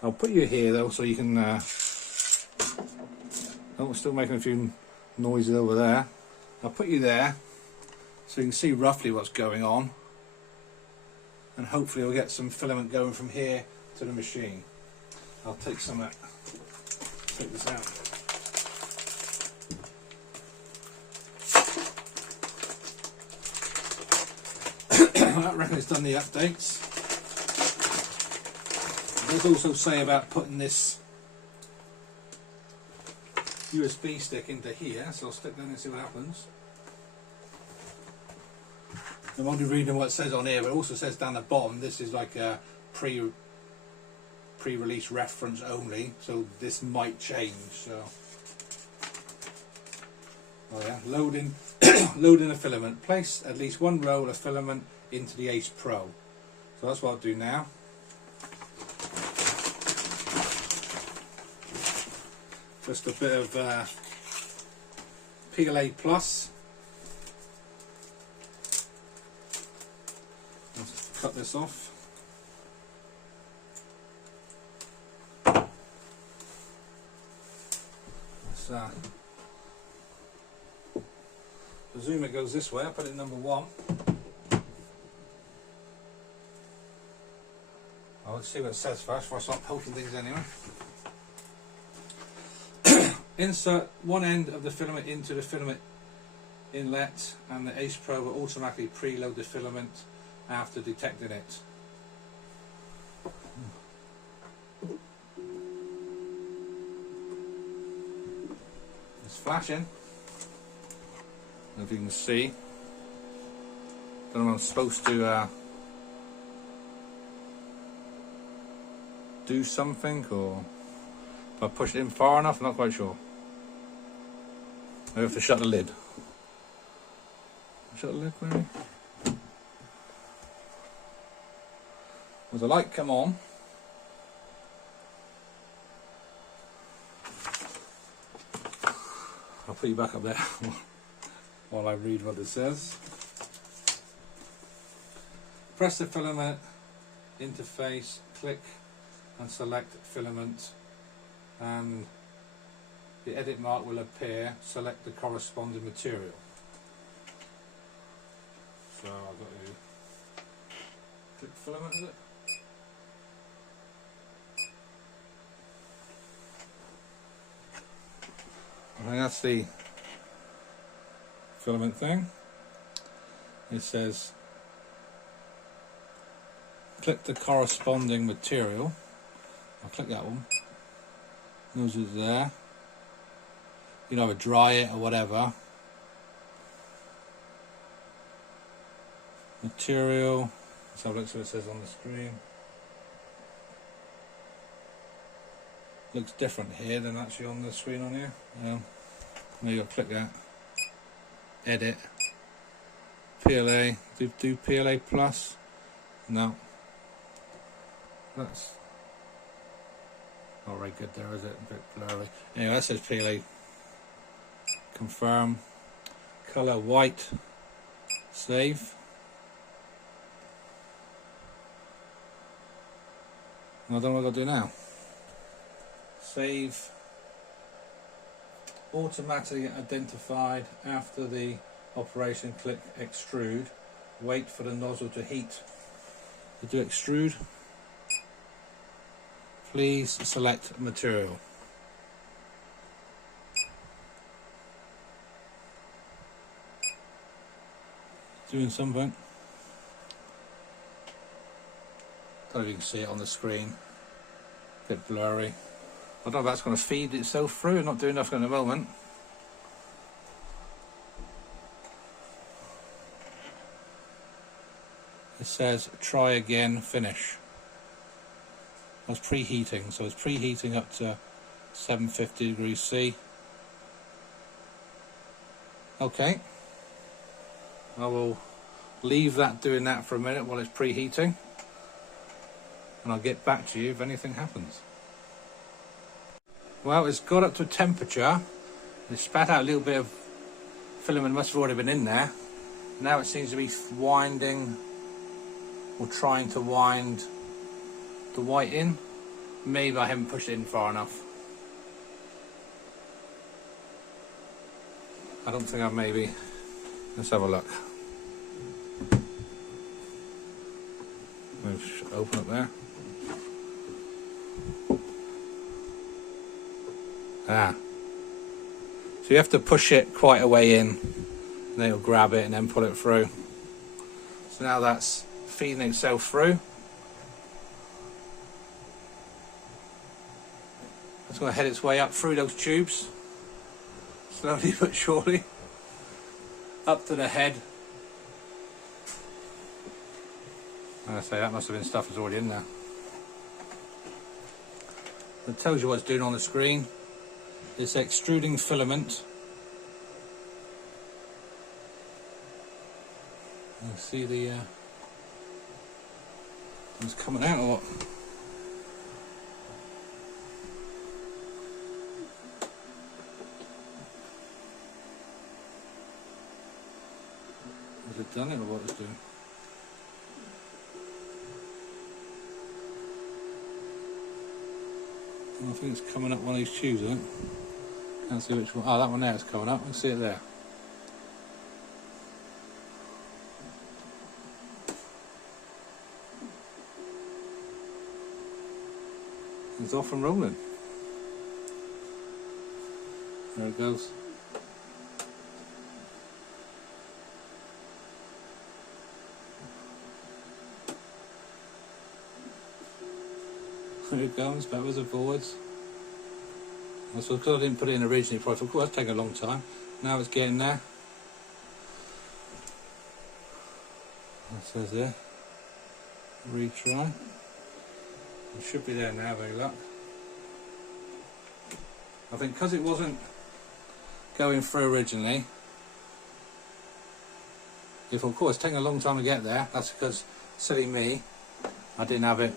I'll put you here though, so you can. Oh, still making a few noises over there. I'll put you there, so you can see roughly what's going on, and hopefully we'll get some filament going from here to the machine. I'll take some of that. Take this out. I reckon it's done the updates. It does also say about putting this USB stick into here, so I'll stick that in and see what happens. I'm only reading what it says on here, but it also says down the bottom this is like a pre-release reference only, so this might change. So, oh yeah, loading loading a filament. Place at least 1 roll of filament into the ACE Pro. So that's what I'll do now. Just a bit of PLA Plus. I'll just cut this off. So, presume it goes this way. I'll put it in number 1. I'll see what it says first before I start poking things anyway. Insert one end of the filament into the filament inlet, and the ACE Pro will automatically preload the filament after detecting it. flashing. I don't know if you can see. Don't know if I'm supposed to do something, or if I push it in far enough, I'm not quite sure. I have to shut the lid. Shut the lid, maybe? Will the light come on? I'll put you back up there while I read what it says. Press the filament interface, click and select filament, and the edit mark will appear. Select the corresponding material. So I've got to click filament, is it? I think that's the filament thing. It says click the corresponding material. I'll click that one. Those are there. You know, dry it or whatever. Material. Let's have a look at what it says on the screen. Looks different here than actually on the screen on here. Maybe I'll click that. Edit. PLA. Do PLA plus. No. That's not very good there, is it? A bit blurry. Anyway, that says PLA. Confirm. Color white. Save. I don't know what I've got to do now. Save. Automatically identified after the operation. Click extrude. Wait for the nozzle to heat. To do extrude, please select material. Doing something. Don't know if you can see it on the screen. A bit blurry. I don't know if that's going to feed itself through. Not doing nothing at the moment. It says try again, finish. I was preheating, so it's preheating up to 750 degrees C. Okay. I will leave that doing that for a minute while it's preheating, and I'll get back to you if anything happens. Well, it's got up to a temperature. It spat out a little bit of filament, must have already been in there. Now it seems to be winding, or trying to wind the white in. Maybe I haven't pushed it in far enough. I don't think I've maybe. Let's have a look. Open up there. Ah. So you have to push it quite a way in, and then it'll grab it and then pull it through. So now that's feeding itself through. It's going to head its way up through those tubes, slowly but surely, up to the head. I say that must have been stuff that's already in there. It tells you what it's doing on the screen. It's extruding filament. You see the it's coming out or what? Has it done it or what it's doing? I think it's coming up one of these tubes, isn't it? Can't see which one. Oh, that one there is coming up. I can see it there. It's off and rolling. There it goes. There it goes, backwards and forwards. So because I didn't put it in originally, probably thought, well, that's taking a long time. Now it's getting there. It says there, retry. It should be there now, very luck. I think because it wasn't going through originally, if of course it's taking a long time to get there, that's because, silly me, I didn't have it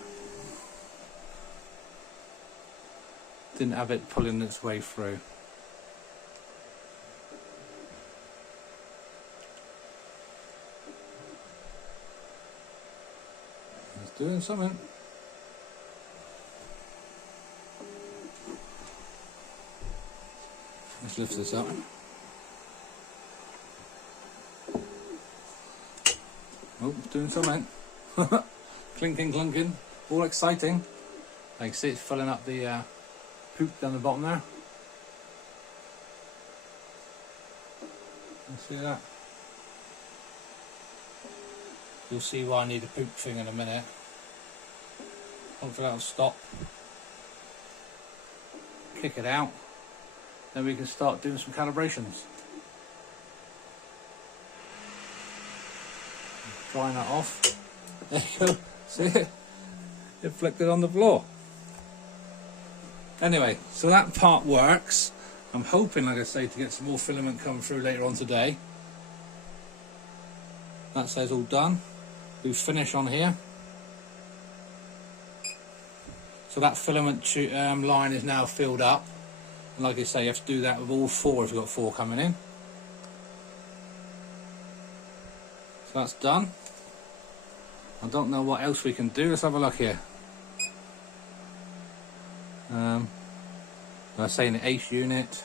pulling its way through. It's doing something. Let's lift this up. Oh, it's doing something. Clinking, clunking, all exciting. I can see it's filling up the poop down the bottom there. You see that? You'll see why I need a poop thing in a minute. Hopefully that'll stop. Kick it out. Then we can start doing some calibrations. Drying that off. There you go. See it? It flicked it on the floor. Anyway, so that part works. I'm hoping, like I say, to get some more filament coming through later on today. That says all done. We finish on here. So that filament line is now filled up. And like I say, you have to do that with all four if you've got four coming in. So that's done. I don't know what else we can do. Let's have a look here. I say in the ACE unit,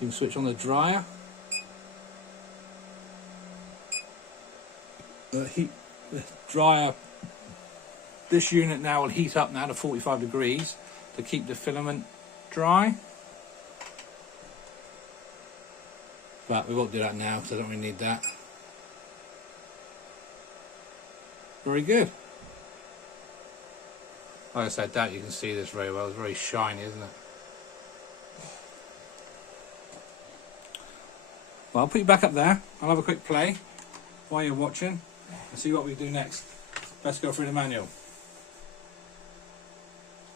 you can switch on the dryer. The dryer, this unit now will heat up now to 45 degrees to keep the filament dry. But we won't do that now because I don't really need that. Very good. Like I said, I doubt you can see this very well. It's very shiny, isn't it? Well, I'll put you back up there. I'll have a quick play while you're watching and see what we do next. Let's go through the manual.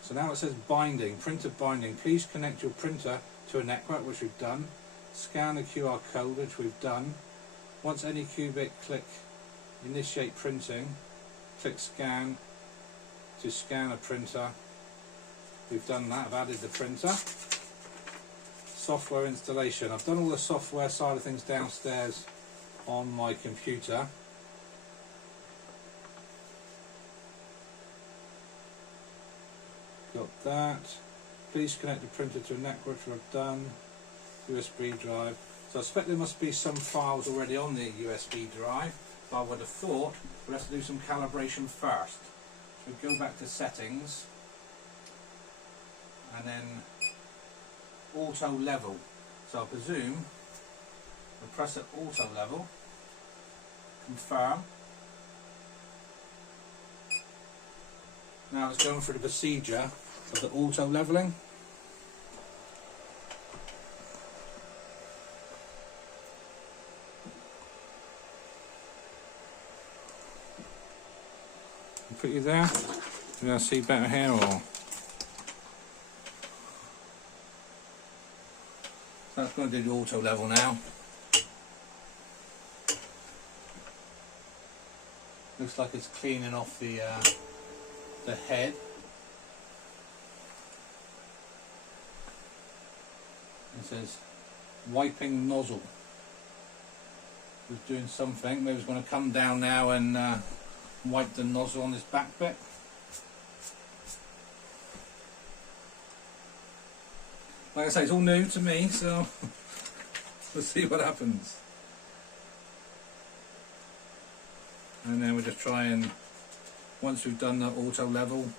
So now it says binding, printer binding. Please connect your printer to a network, which we've done. Scan the QR code, which we've done. Once Anycubic, click initiate printing. Click scan to scan a printer. We've done that. I've added the printer. Software installation. I've done all the software side of things downstairs on my computer. Got that. Please connect the printer to a network, which I've done. USB drive. So I expect there must be some files already on the USB drive, but I would have thought we'll have to do some calibration first. So we go back to settings and then auto level. So I presume we'll press at auto level, confirm. Now it's going through the procedure of the auto leveling. Put you there. You going to see better here, or that's going to do the auto level now. Looks like it's cleaning off the head. It says wiping nozzle. It's doing something. Maybe it's going to come down now and wipe the nozzle on this back bit. Like I say, it's all new to me, so we'll see what happens. And then we'll just try and, once we've done the auto level,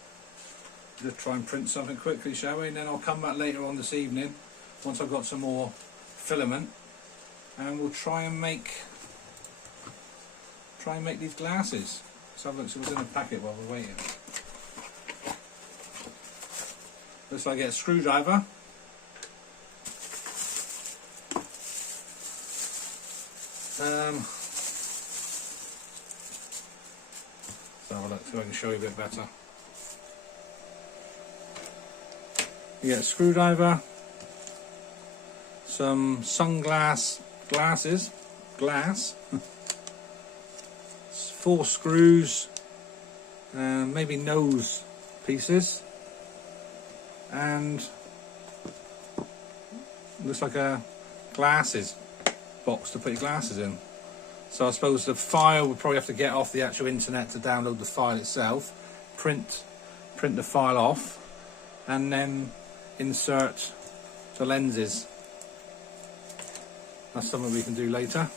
just try and print something quickly, shall we? And then I'll come back later on this evening, once I've got some more filament, and we'll try and make these glasses. Let's have a look, see what's in the packet while we're waiting. Looks like I get a screwdriver. Let's have a look, so I can show you a bit better. You get a screwdriver, some glass, 4 screws, maybe nose pieces, and looks like a glasses box to put your glasses in. So I suppose the file would probably have to get off the actual internet to download the file itself, print the file off, and then insert the lenses. That's something we can do later.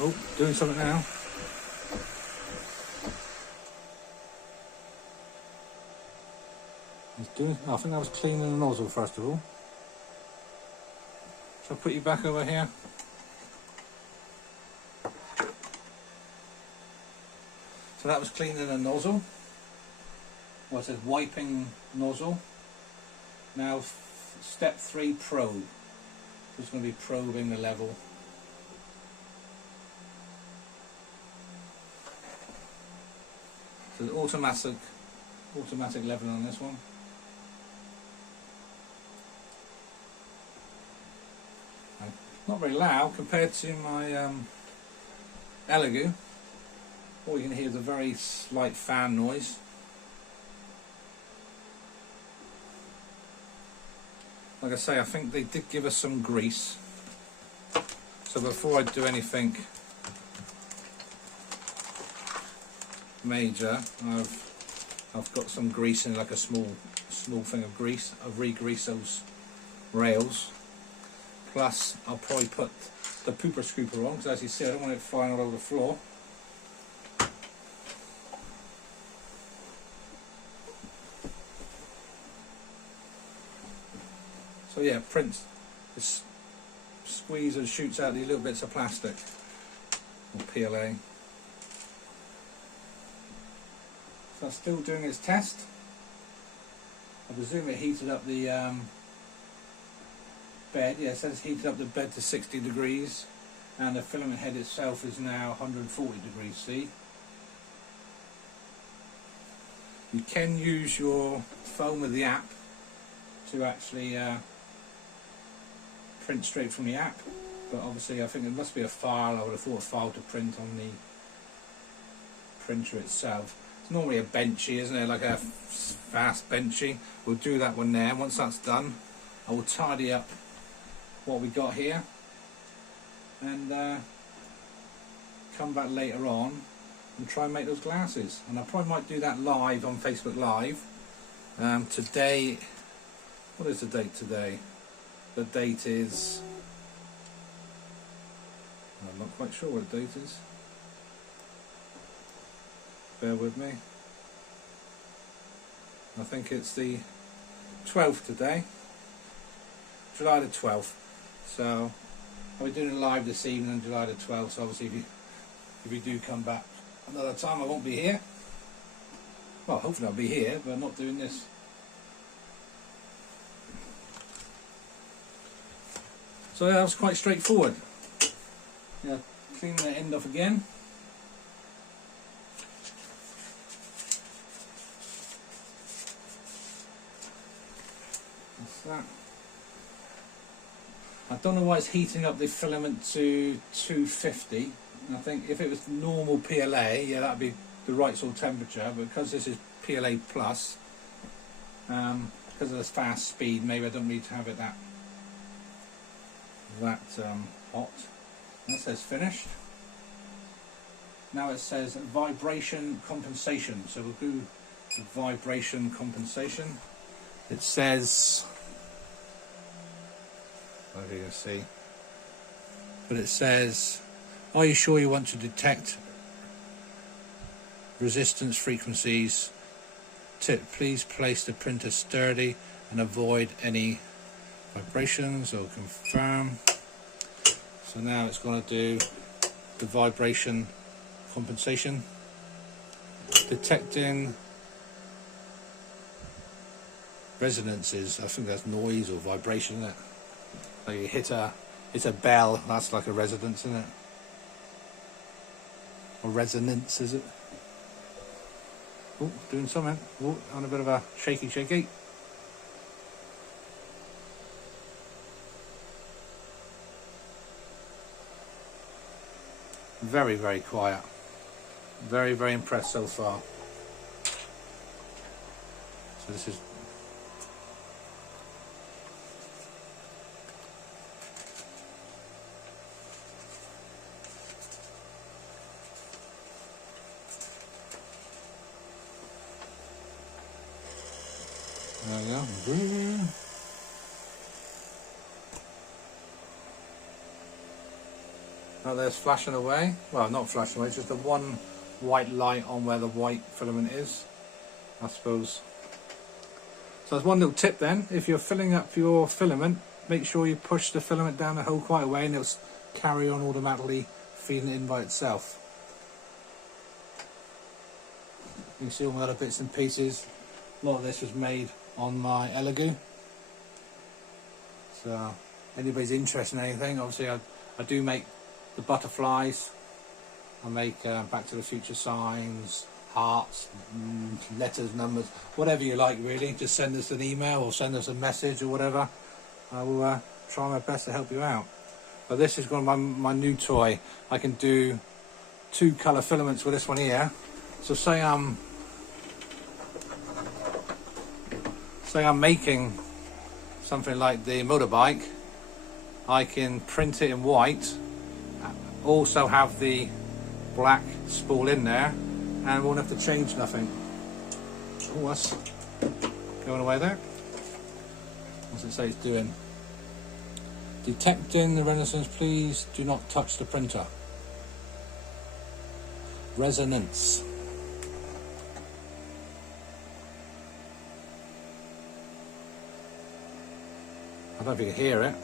Oh, doing something now. I think I was cleaning the nozzle first of all. So I'll put you back over here. So that was cleaning the nozzle. Well, it says wiping nozzle. Now step 3, probe. So it's going to be probing the level. So the automatic level on this one. Not very loud compared to my Elegoo. All you can hear is a very slight fan noise. Like I say, I think they did give us some grease. So before I do anything major, I've got some grease in, like a small thing of grease. I've re-greased those rails. Plus, I'll probably put the pooper scooper on, because as you see, I don't want it flying all over the floor. So yeah, print. Just squeeze and shoots out these little bits of plastic, or PLA. So it's still doing its test. I presume it heated up the bed. Yeah, it says heated up the bed to 60 degrees, and the filament head itself is now 140 degrees C. You can use your phone with the app to actually print straight from the app, but obviously I think it must be a file. I would have thought a file to print on the printer itself. It's normally a benchy, isn't it? Like a fast benchy. We'll do that one there. Once that's done, I will tidy up what we got here and come back later on and try and make those glasses. And I probably might do that live on Facebook Live. Today, what is the date today? The date is, I'm not quite sure what the date is. Bear with me. I think it's the 12th today, July the 12th. So I'll be doing it live this evening on July the 12th. So obviously if you do come back another time, I won't be here. Well, hopefully I'll be here, but not doing this. So yeah, that was quite straightforward. Yeah, clean the end off again. That's that. I don't know why it's heating up the filament to 250. I think if it was normal PLA, yeah, that'd be the right sort of temperature. But because this is PLA plus, because of the fast speed, maybe I don't need to have it that hot. That says finished. Now it says vibration compensation. So we'll do the vibration compensation. It says, I don't know if you can see, but it says, are you sure you want to detect resistance frequencies? Tip, please place the printer sturdy and avoid any vibrations, or confirm. So now it's going to do the vibration compensation, detecting Resonance is, I think that's noise or vibration, isn't it? Like you hit a, it's a bell, that's like a resonance, isn't it? Or resonance, is it? Oh, doing something. Oh, on a bit of a shaky. Very, very quiet. Very, very impressed so far. So this is... There we go. Oh, there's flashing away. Well, not flashing away, it's just the one white light on where the white filament is, I suppose. So there's one little tip then. If you're filling up your filament, make sure you push the filament down the hole quite a way and it'll carry on automatically feeding it in by itself. You can see all my other bits and pieces. A lot of this was made on my Elegoo. So anybody's interested in anything, obviously I do make the butterflies. I make Back to the Future signs, hearts, letters, numbers, whatever you like really. Just send us an email or send us a message or whatever. I will try my best to help you out. But this is one of my new toy. I can do 2 colour filaments with this one here. So say I'm making something like the motorbike, I can print it in white, also have the black spool in there, and won't have to change nothing. Oh, that's going away there. What's it say it's doing? Detecting the resonance, please do not touch the printer. Resonance. I don't know if you can hear it.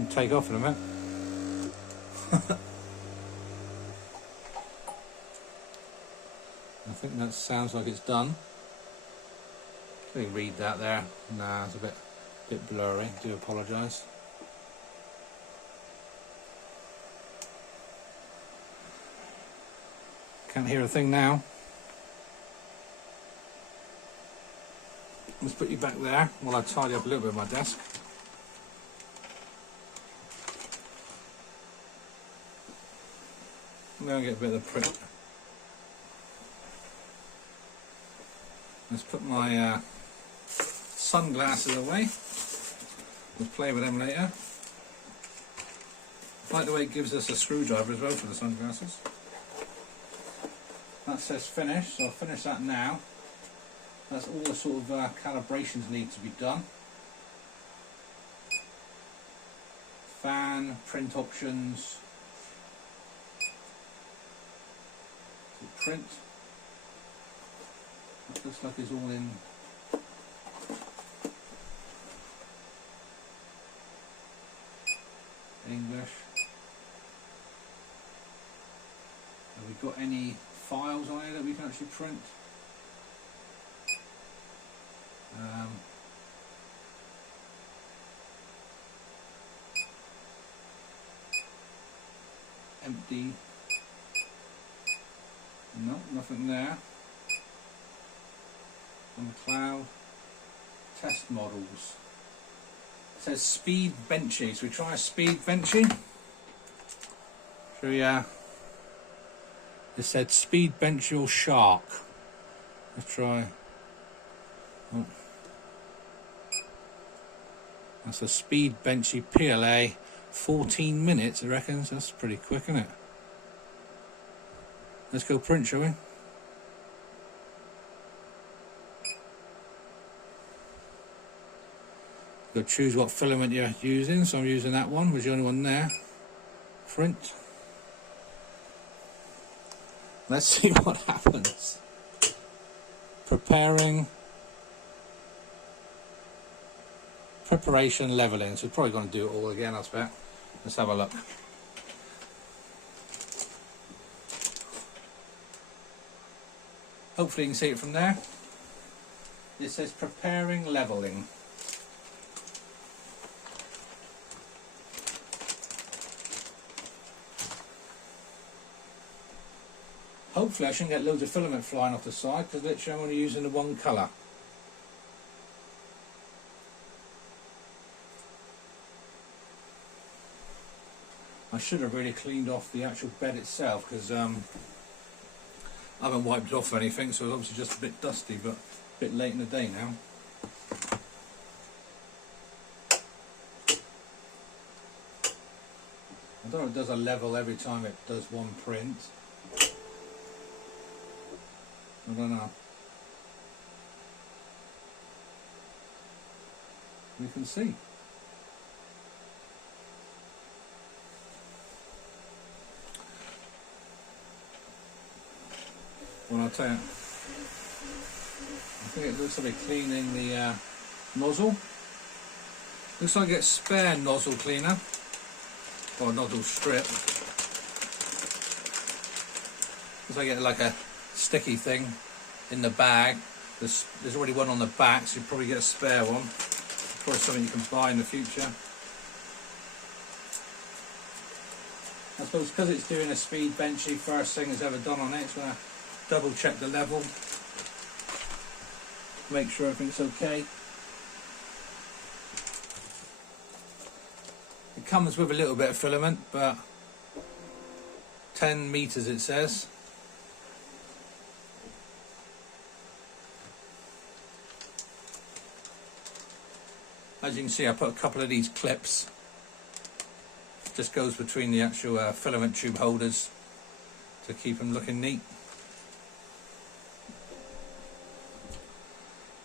I'll take off in a minute. I think that sounds like it's done. Can you read that there? Nah, it's a bit blurry. Do apologise. Can't hear a thing now. Let's put you back there while I tidy up a little bit of my desk. I'm going to get a bit of the print. Let's put my sunglasses away. We'll play with them later. By the way, it gives us a screwdriver as well for the sunglasses. That says finish, so I'll finish that now. That's all the sort of calibrations need to be done. Fan, print options. Print. It looks like it's all in English. Have we got any files on here that we can actually print? Empty. No, nothing there. On the cloud. Test models. It says speed benchy. So we try a speed benchy. Should we it said speed bench your shark. Let's try. Oh. That's a speed benchy PLA, 14 minutes, I reckon. So that's pretty quick, isn't it? Let's go print, shall we? Go choose what filament you're using. So I'm using that one, was the only one there. Print. Let's see what happens. Preparing. Preparation leveling. So we're probably going to do it all again, I expect. Let's have a look. Hopefully you can see it from there. It says preparing levelling. Hopefully I shouldn't get loads of filament flying off the side, because literally I'm only using the one colour. I should have really cleaned off the actual bed itself, because I haven't wiped it off or anything, so it's obviously just a bit dusty, but a bit late in the day now. I don't know if it does a level every time it does one print. I don't know. We can see. Well, I'll tell you, I think it looks like we're cleaning the nozzle. Looks like it's spare nozzle cleaner, or nozzle strip. Looks like it's like a sticky thing in the bag. There's already one on the back, so you probably get a spare one. Probably something you can buy in the future. I suppose because it's doing a speed benchy, first thing it's ever done on it, it's going to double check the level, make sure everything's okay. It comes with a little bit of filament, but 10 meters it says. As you can see, I put a couple of these clips, just goes between the actual filament tube holders to keep them looking neat.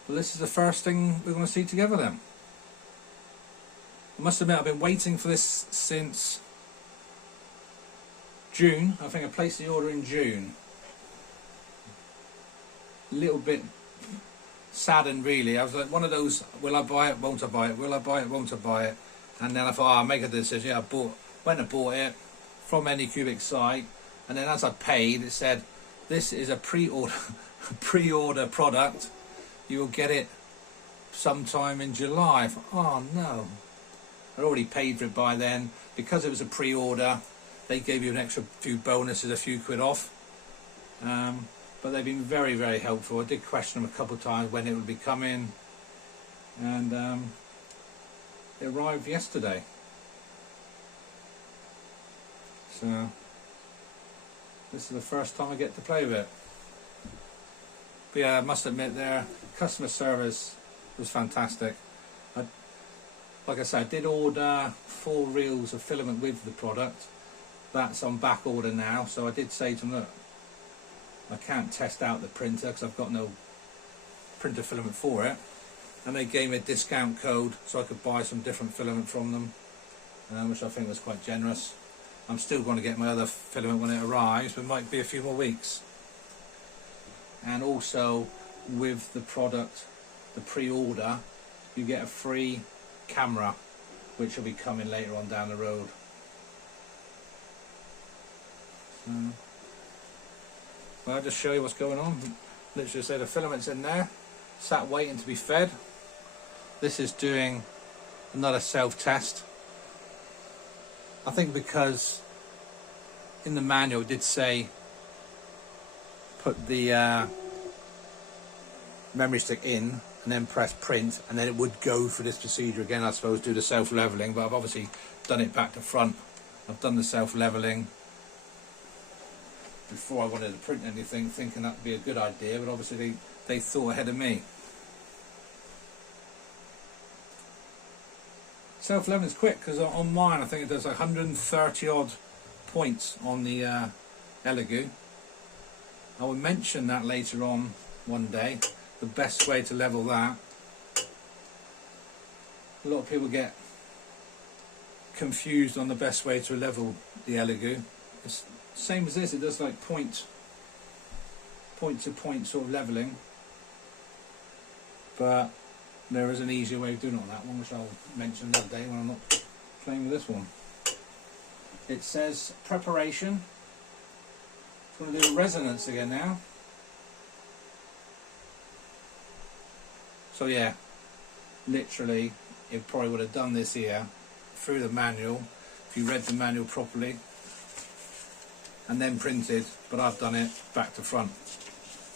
Well, this is the first thing we're going to see together then. I must admit, I've been waiting for this since June. I think I placed the order in June. A little bit saddened really. I was like one of those, will I buy it, won't I buy it, will I buy it, won't I buy it, and then I thought, I'll make a decision. Yeah, went and bought it from Anycubic site, and then as I paid, it said this is a pre-order product, you will get it sometime in July. I thought, oh no, I'd already paid for it by then. Because it was a pre-order, they gave you an extra few bonuses, a few quid off. But they've been very, very helpful. I did question them a couple of times when it would be coming, and it arrived yesterday. So this is the first time I get to play with it. But yeah, I must admit their customer service was fantastic. Like I said, I did order 4 reels of filament with the product. That's on back order now, so I did say to them, look, I can't test out the printer because I've got no printer filament for it. And they gave me a discount code so I could buy some different filament from them, which I think was quite generous. I'm still going to get my other filament when it arrives, but it might be a few more weeks. And also with the product, the pre-order, you get a free camera which will be coming later on down the road. Well, I'll just show you what's going on. Literally say the filament's in there, sat waiting to be fed. This is doing another self-test. I think because in the manual it did say put the memory stick in and then press print, and then it would go for this procedure again, I suppose, do the self-leveling, but I've obviously done it back to front. I've done the self-leveling before I wanted to print anything, thinking that would be a good idea, but obviously they thought ahead of me. Self-leveling is quick, because on mine I think it does like 130 odd points on the Elegoo. I will mention that later on one day, the best way to level that. A lot of people get confused on the best way to level the Elegoo. It's the same as this, it does like point to point sort of leveling, but there is an easier way of doing it on that one, which I'll mention another day when I'm not playing with this one. It says preparation. It's going to do resonance again now. So yeah, literally it probably would have done this here through the manual if you read the manual properly and then printed, but I've done it back to front.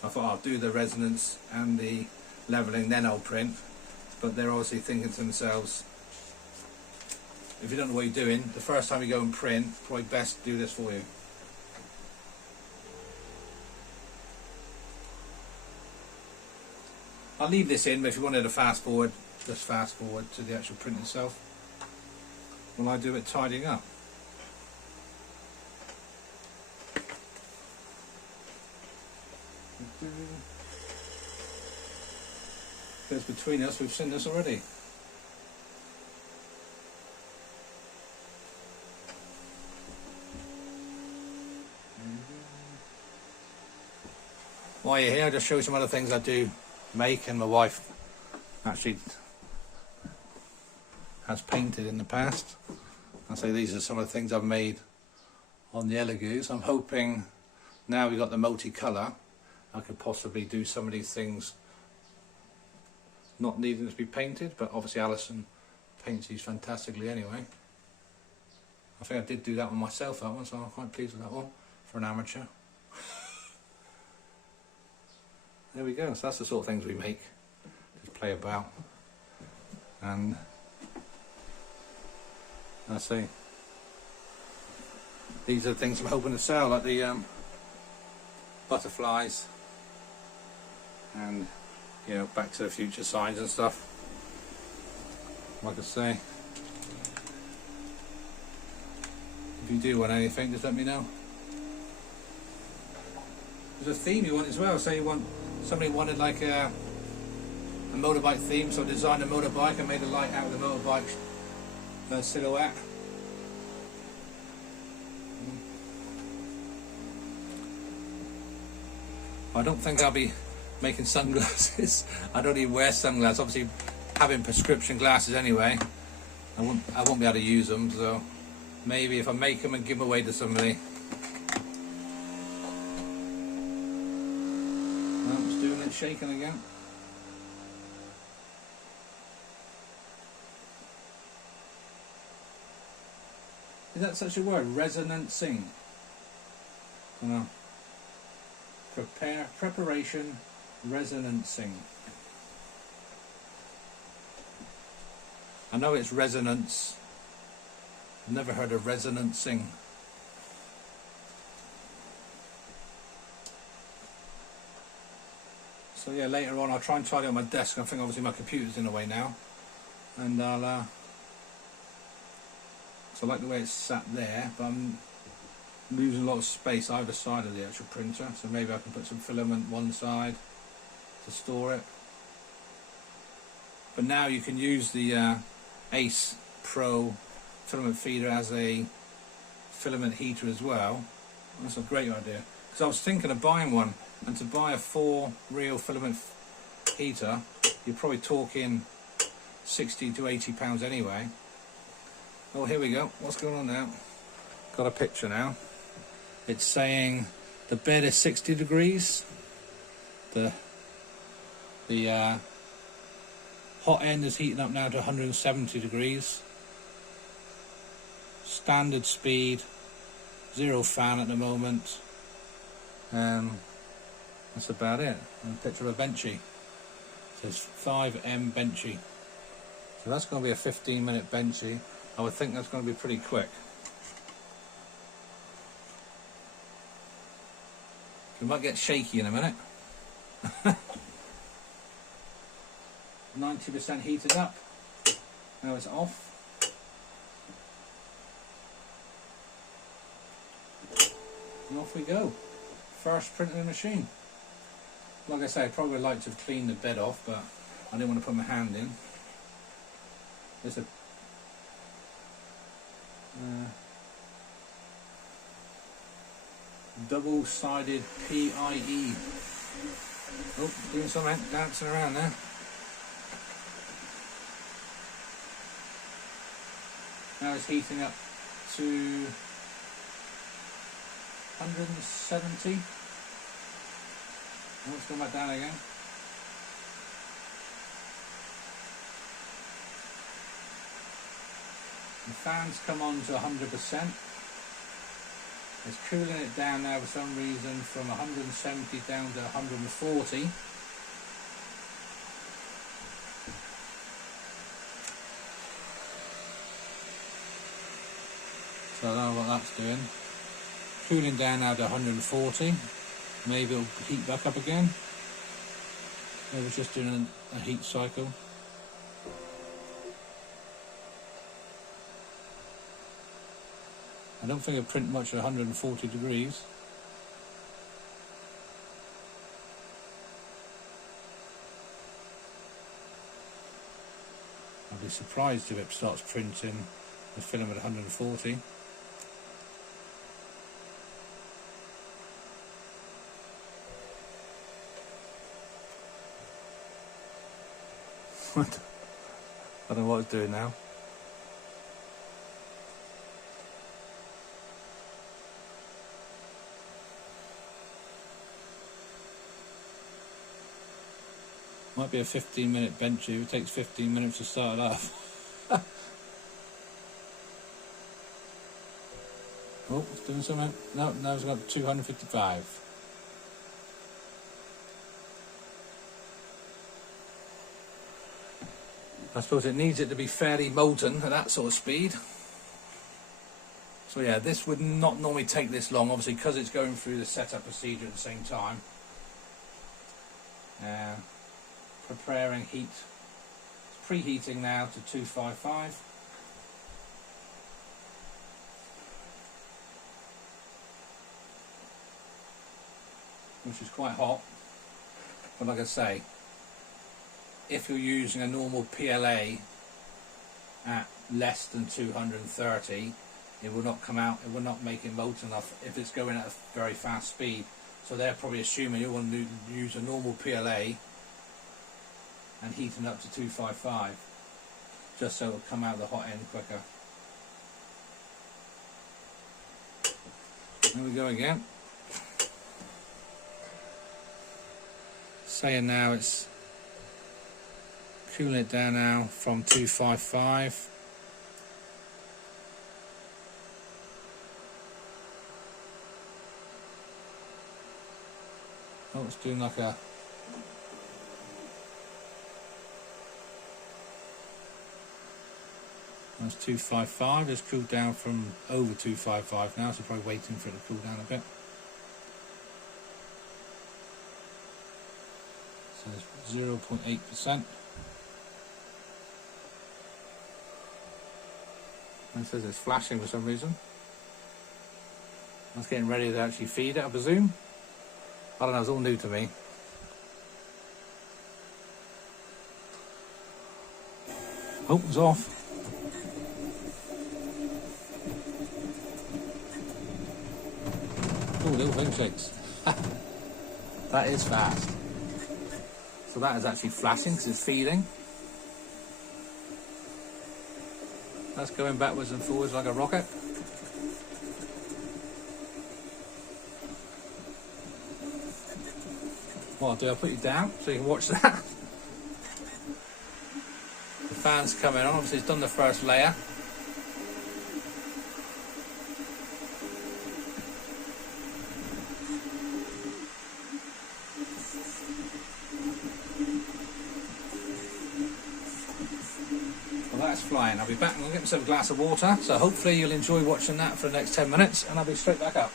I thought I'll do the resonance and the leveling, then I'll print. But they're obviously thinking to themselves, if you don't know what you're doing, the first time you go and print, probably best to do this for you. I'll leave this in, but if you wanted to fast forward, just fast forward to the actual print itself while I do it tidying up. Because between us, we've seen this already. While you're here, I'll just show you some other things I do make, and my wife actually has painted in the past. I say these are some of the things I've made on the Elegoo's. I'm hoping now we've got the multicolour, I could possibly do some of these things not needing to be painted, but obviously Alison paints these fantastically anyway. I think I did do that one myself, that one, so I'm quite pleased with that one for an amateur. There we go, so that's the sort of things we make, just play about. And I see, these are the things I'm hoping to sell, like the butterflies and, you know, Back to the Future signs and stuff. Like I say, if you do want anything, just let me know. There's a theme you want as well. Say you want, somebody wanted like a motorbike theme, so I designed a motorbike and made a light out of the motorbike silhouette. I don't think I'll be making sunglasses. I don't even wear sunglasses. Obviously, having prescription glasses anyway, I won't be able to use them. So maybe if I make them and give them away to somebody. Oh, it's doing it, shaking again. Is that such a word? Resonancing. I don't know. Preparation, resonancing. I know it's resonance. I've never heard of resonancing. So yeah, later on I'll try and tidy up my desk. I think obviously my computer's in the way now, and I'll. So I like the way it's sat there, but I'm losing a lot of space either side of the actual printer, so maybe I can put some filament one side to store it. But now you can use the Ace Pro filament feeder as a filament heater as well. That's a great idea, because I was thinking of buying one, and to buy a 4 reel filament heater you're probably talking £60 to £80 anyway. Oh, here we go, what's going on now? Got a picture now. It's saying the bed is 60 degrees. The hot end is heating up now to 170 degrees. Standard speed, 0 fan at the moment. That's about it. And a picture of a benchy. It says 5M benchy. So that's going to be a 15-minute benchy. I would think that's going to be pretty quick. It might get shaky in a minute. 90% heated up. Now it's off. And off we go. First printing machine. Like I say, I probably would like to have cleaned the bed off, but I didn't want to put my hand in. There's a double-sided PIE. Oh, doing something, dancing around there. Now it's heating up to 170. Oh, it's going back down again. The fan's come on to 100%. It's cooling it down now for some reason from 170 down to 140. So I don't know what that's doing. Cooling down now to 140. Maybe it'll heat back up again. Maybe it's just doing a heat cycle. I don't think it'll print much at 140 degrees. I'd be surprised if it starts printing the film at 140. I don't know what it's doing now. Might be a 15-minute bench here. It takes 15 minutes to start it up. Oh, it's doing something. No, now it's got 255. I suppose it needs it to be fairly molten at that sort of speed. So yeah, this would not normally take this long, obviously, because it's going through the setup procedure at the same time. Preparing heat. It's preheating now to 255. Which is quite hot. But like I say, if you're using a normal PLA at less than 230, it will not come out, it will not make it molten enough if it's going at a very fast speed. So they're probably assuming you want to use a normal PLA and heating up to 255, just so it'll come out the hot end quicker. There we go again. Saying now it's cooling it down now from 255. Oh, it's doing like a that's 255. It's cooled down from over 255 now, so probably waiting for it to cool down a bit. So it's 0.8%. And it says it's flashing for some reason. That's getting ready to actually feed it, I presume. I don't know, it's all new to me. Oh, it's off. Oh, little thing shakes. That is fast. So that is actually flashing because it's feeding. That's going backwards and forwards like a rocket. What I'll do, I'll put you down so you can watch that. The fan's coming on, obviously it's done the first layer. Well, that's flying. I'll be back and I'll get myself a glass of water, so hopefully you'll enjoy watching that for the next 10 minutes and I'll be straight back up.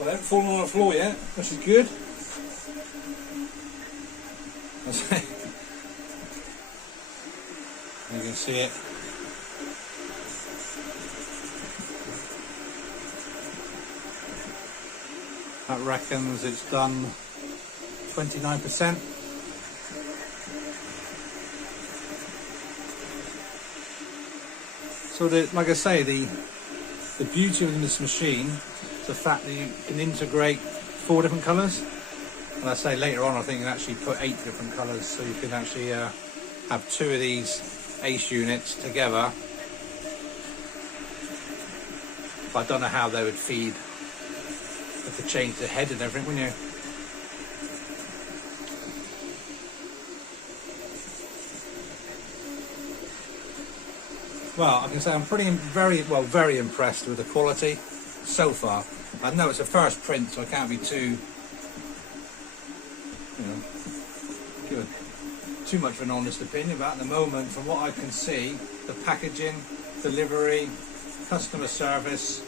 Well, they haven't fallen on the floor yet, which is good. You can see it. That reckons it's done 29%. So like I say, the beauty of this machine is the fact that you can integrate 4 different colours. And I say later on, I think you can actually put 8 different colours, so you can actually have 2 of these Ace units together. But I don't know how they would feed. You have to change the head and everything, wouldn't you? Well, I can say I'm very impressed with the quality so far. I know it's a first print, so I can't be too, give too much of an honest opinion. But at the moment, from what I can see, the packaging, delivery, customer service,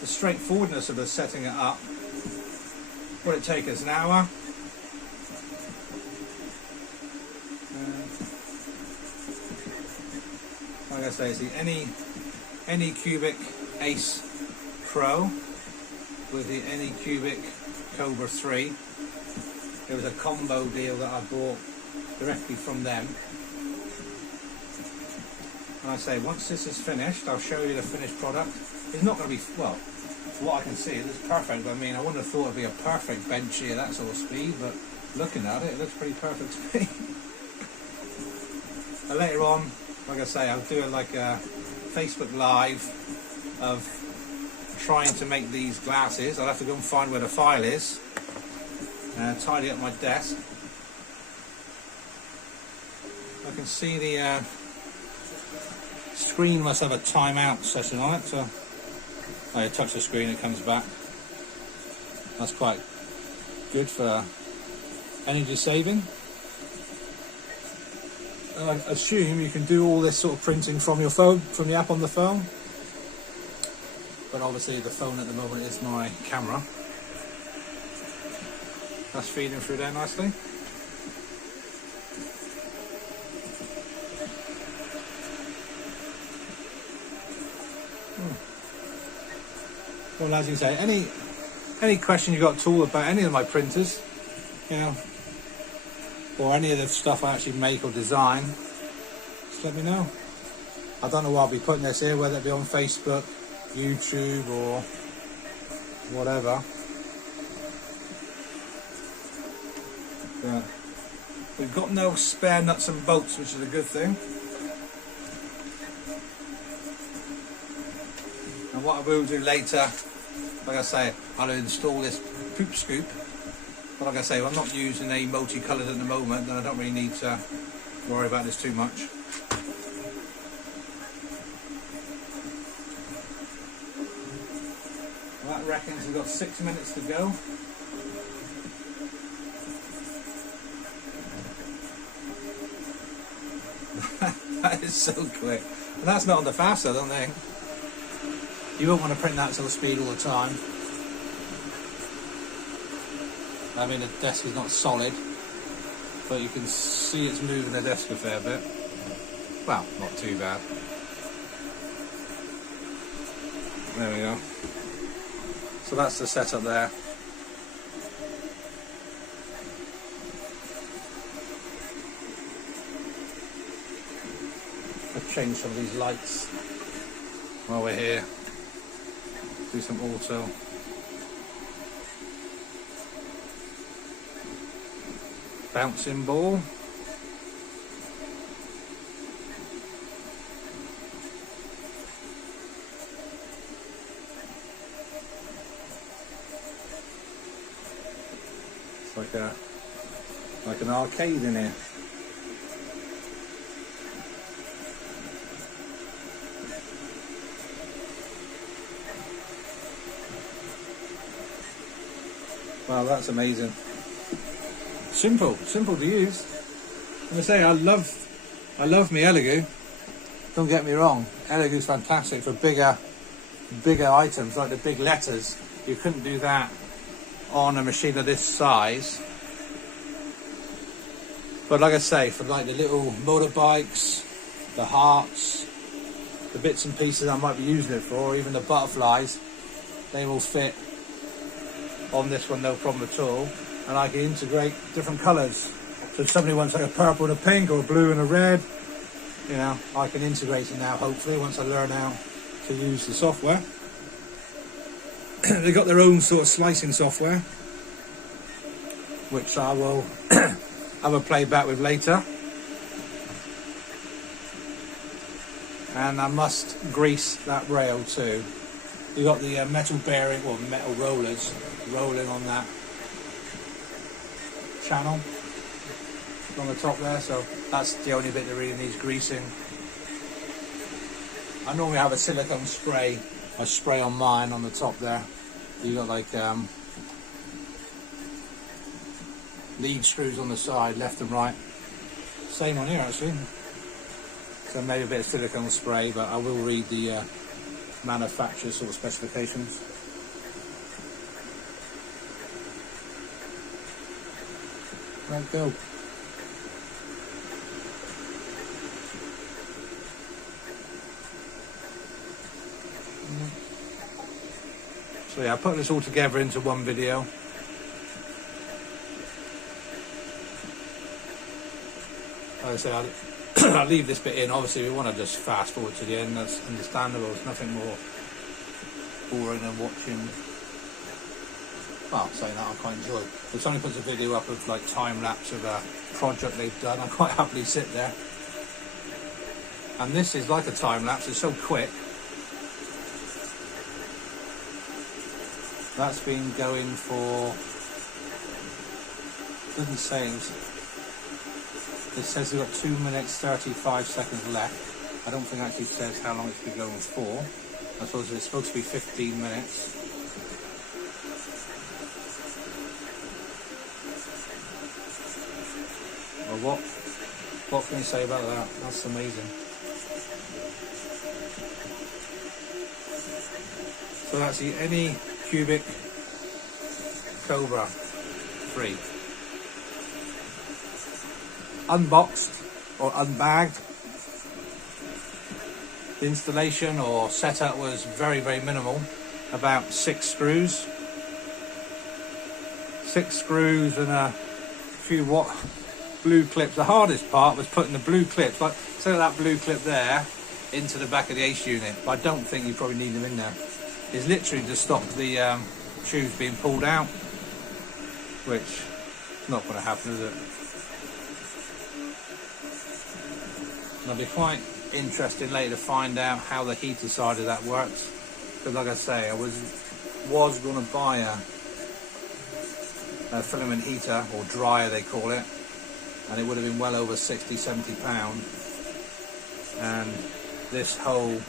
the straightforwardness of the setting it up. Would it take us an hour? Like I say, it's the Anycubic Ace Pro with the Anycubic Kobra 3. It was a combo deal that I bought directly from them. And I say, once this is finished, I'll show you the finished product. It's not going to be, well, from what I can see, it's perfect. I mean, I wouldn't have thought it'd be a perfect bench here, that sort of speed, but looking at it, it looks pretty perfect speed. And later on, like I say, I'll do like a Facebook Live of trying to make these glasses. I'll have to go and find where the file is and tidy up my desk. I can see the screen must have a timeout session on it, so I touch the screen, it comes back. That's quite good for energy saving. I assume you can do all this sort of printing from your phone, from the app on the phone. But obviously the phone at the moment is my camera. That's feeding through there nicely. Well, as you say, any question you've got at all about any of my printers, or any of the stuff I actually make or design, just let me know. I don't know what I'll be putting this here, whether it be on Facebook, YouTube or whatever. But we've got no spare nuts and bolts, which is a good thing. And what I will do later, like I say, I'll install this poop scoop. But like I say, I'm not using a multicoloured at the moment, then I don't really need to worry about this too much. Well, that reckons we've got 6 minutes to go. That is so quick. And that's not on the fast, I don't think. You won't want to print that sort of speed all the time. I mean, the desk is not solid, but you can see it's moving the desk a fair bit. Well, not too bad. There we go. So that's the setup there. I'll change some of these lights while we're here. Do some auto. Bouncing ball. It's like an arcade in here. Wow, that's amazing. Simple to use. And I say, I love me Elegoo. Don't get me wrong, Elegoo's fantastic for bigger items like the big letters. You couldn't do that on a machine of this size. But like I say, for like the little motorbikes, the hearts, the bits and pieces I might be using it for, or even the butterflies, they will fit on this one, no problem at all. And I can integrate different colours. So if somebody wants like a purple and a pink, or a blue and a red, you know, I can integrate it now, hopefully, once I learn how to use the software. They've got their own sort of slicing software, which I will have a play back with later. And I must grease that rail too. You got the metal bearing, or metal rollers rolling on that channel on the top there, so that's the only bit that really needs greasing. I normally have a silicone spray. I spray on mine on the top there. You got like lead screws on the side, left and right. Same on here actually. So maybe a bit of silicone spray, but I will read the manufacturer's sort of specifications. Right, go. So yeah, I put this all together into one video. Like I said, I'll leave this bit in. Obviously, we want to just fast forward to the end. That's understandable. There's nothing more boring than watching. Well, saying that I quite enjoy. If somebody puts a video up of like time lapse of a project they've done, I quite happily sit there. And this is like a time lapse. It's so quick. That's been going for, doesn't say, it says we've got 2 minutes 35 seconds left. I don't think it actually says how long it's been going for. I suppose it's supposed to be 15 minutes. Well, what can you say about that? That's amazing. So that's the Anycubic Kobra 3. Unboxed or unbagged. The installation or setup was very, very minimal. About 6 screws. 6 screws and a few blue clips. The hardest part was putting the blue clips, like say that blue clip there, into the back of the ace unit. But I don't think you probably need them in there. It's literally to stop the tubes being pulled out, which is not going to happen, is it? And I'll be quite interested later to find out how the heater side of that works, because like I say, I was going to buy a filament heater, or dryer they call it, and it would have been well over £60–70, and this whole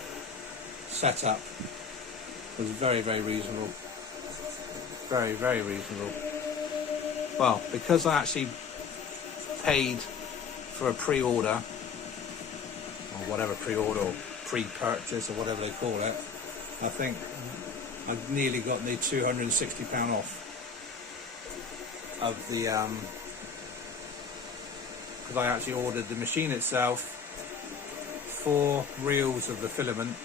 setup was very, very reasonable. Very, very reasonable. Well, because I actually paid for a pre-order, or whatever pre-order, or pre-purchase, or whatever they call it, I think I've nearly got the £260 off of the, because I actually ordered the machine itself, 4 reels of the filament,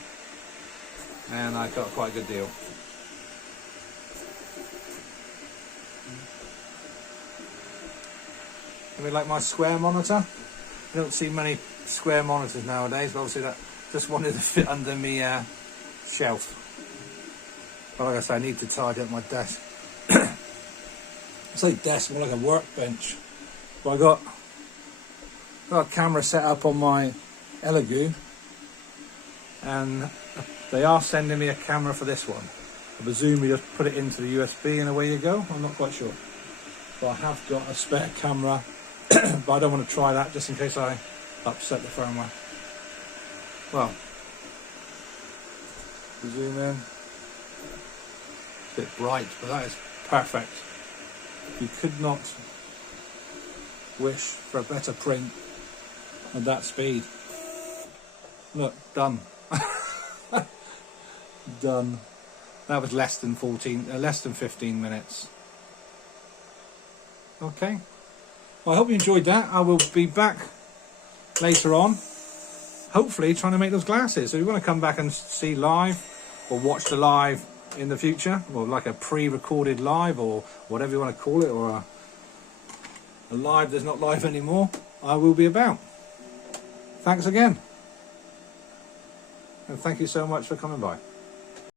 and I got quite a good deal. Maybe like my square monitor. You don't see many square monitors nowadays, but obviously that just wanted to fit under me shelf. But like I say, I need to tidy up my desk. It's like desk, more like a workbench. But I got a camera set up on my Elegoo, and they are sending me a camera for this one. I presume you just put it into the USB and away you go. I'm not quite sure. But I have got a spare camera, but I don't want to try that just in case I upset the firmware. Well, zoom in. It's a bit bright, but that is perfect. You could not wish for a better print at that speed. Look, done. Done. That was less than 15 minutes. Okay. Well, I hope you enjoyed that. I will be back later on, hopefully trying to make those glasses. So if you want to come back and see live, or watch the live in the future, or like a pre-recorded live, or whatever you want to call it, or a live that's not live anymore, I will be about. Thanks again, and thank you so much for coming by.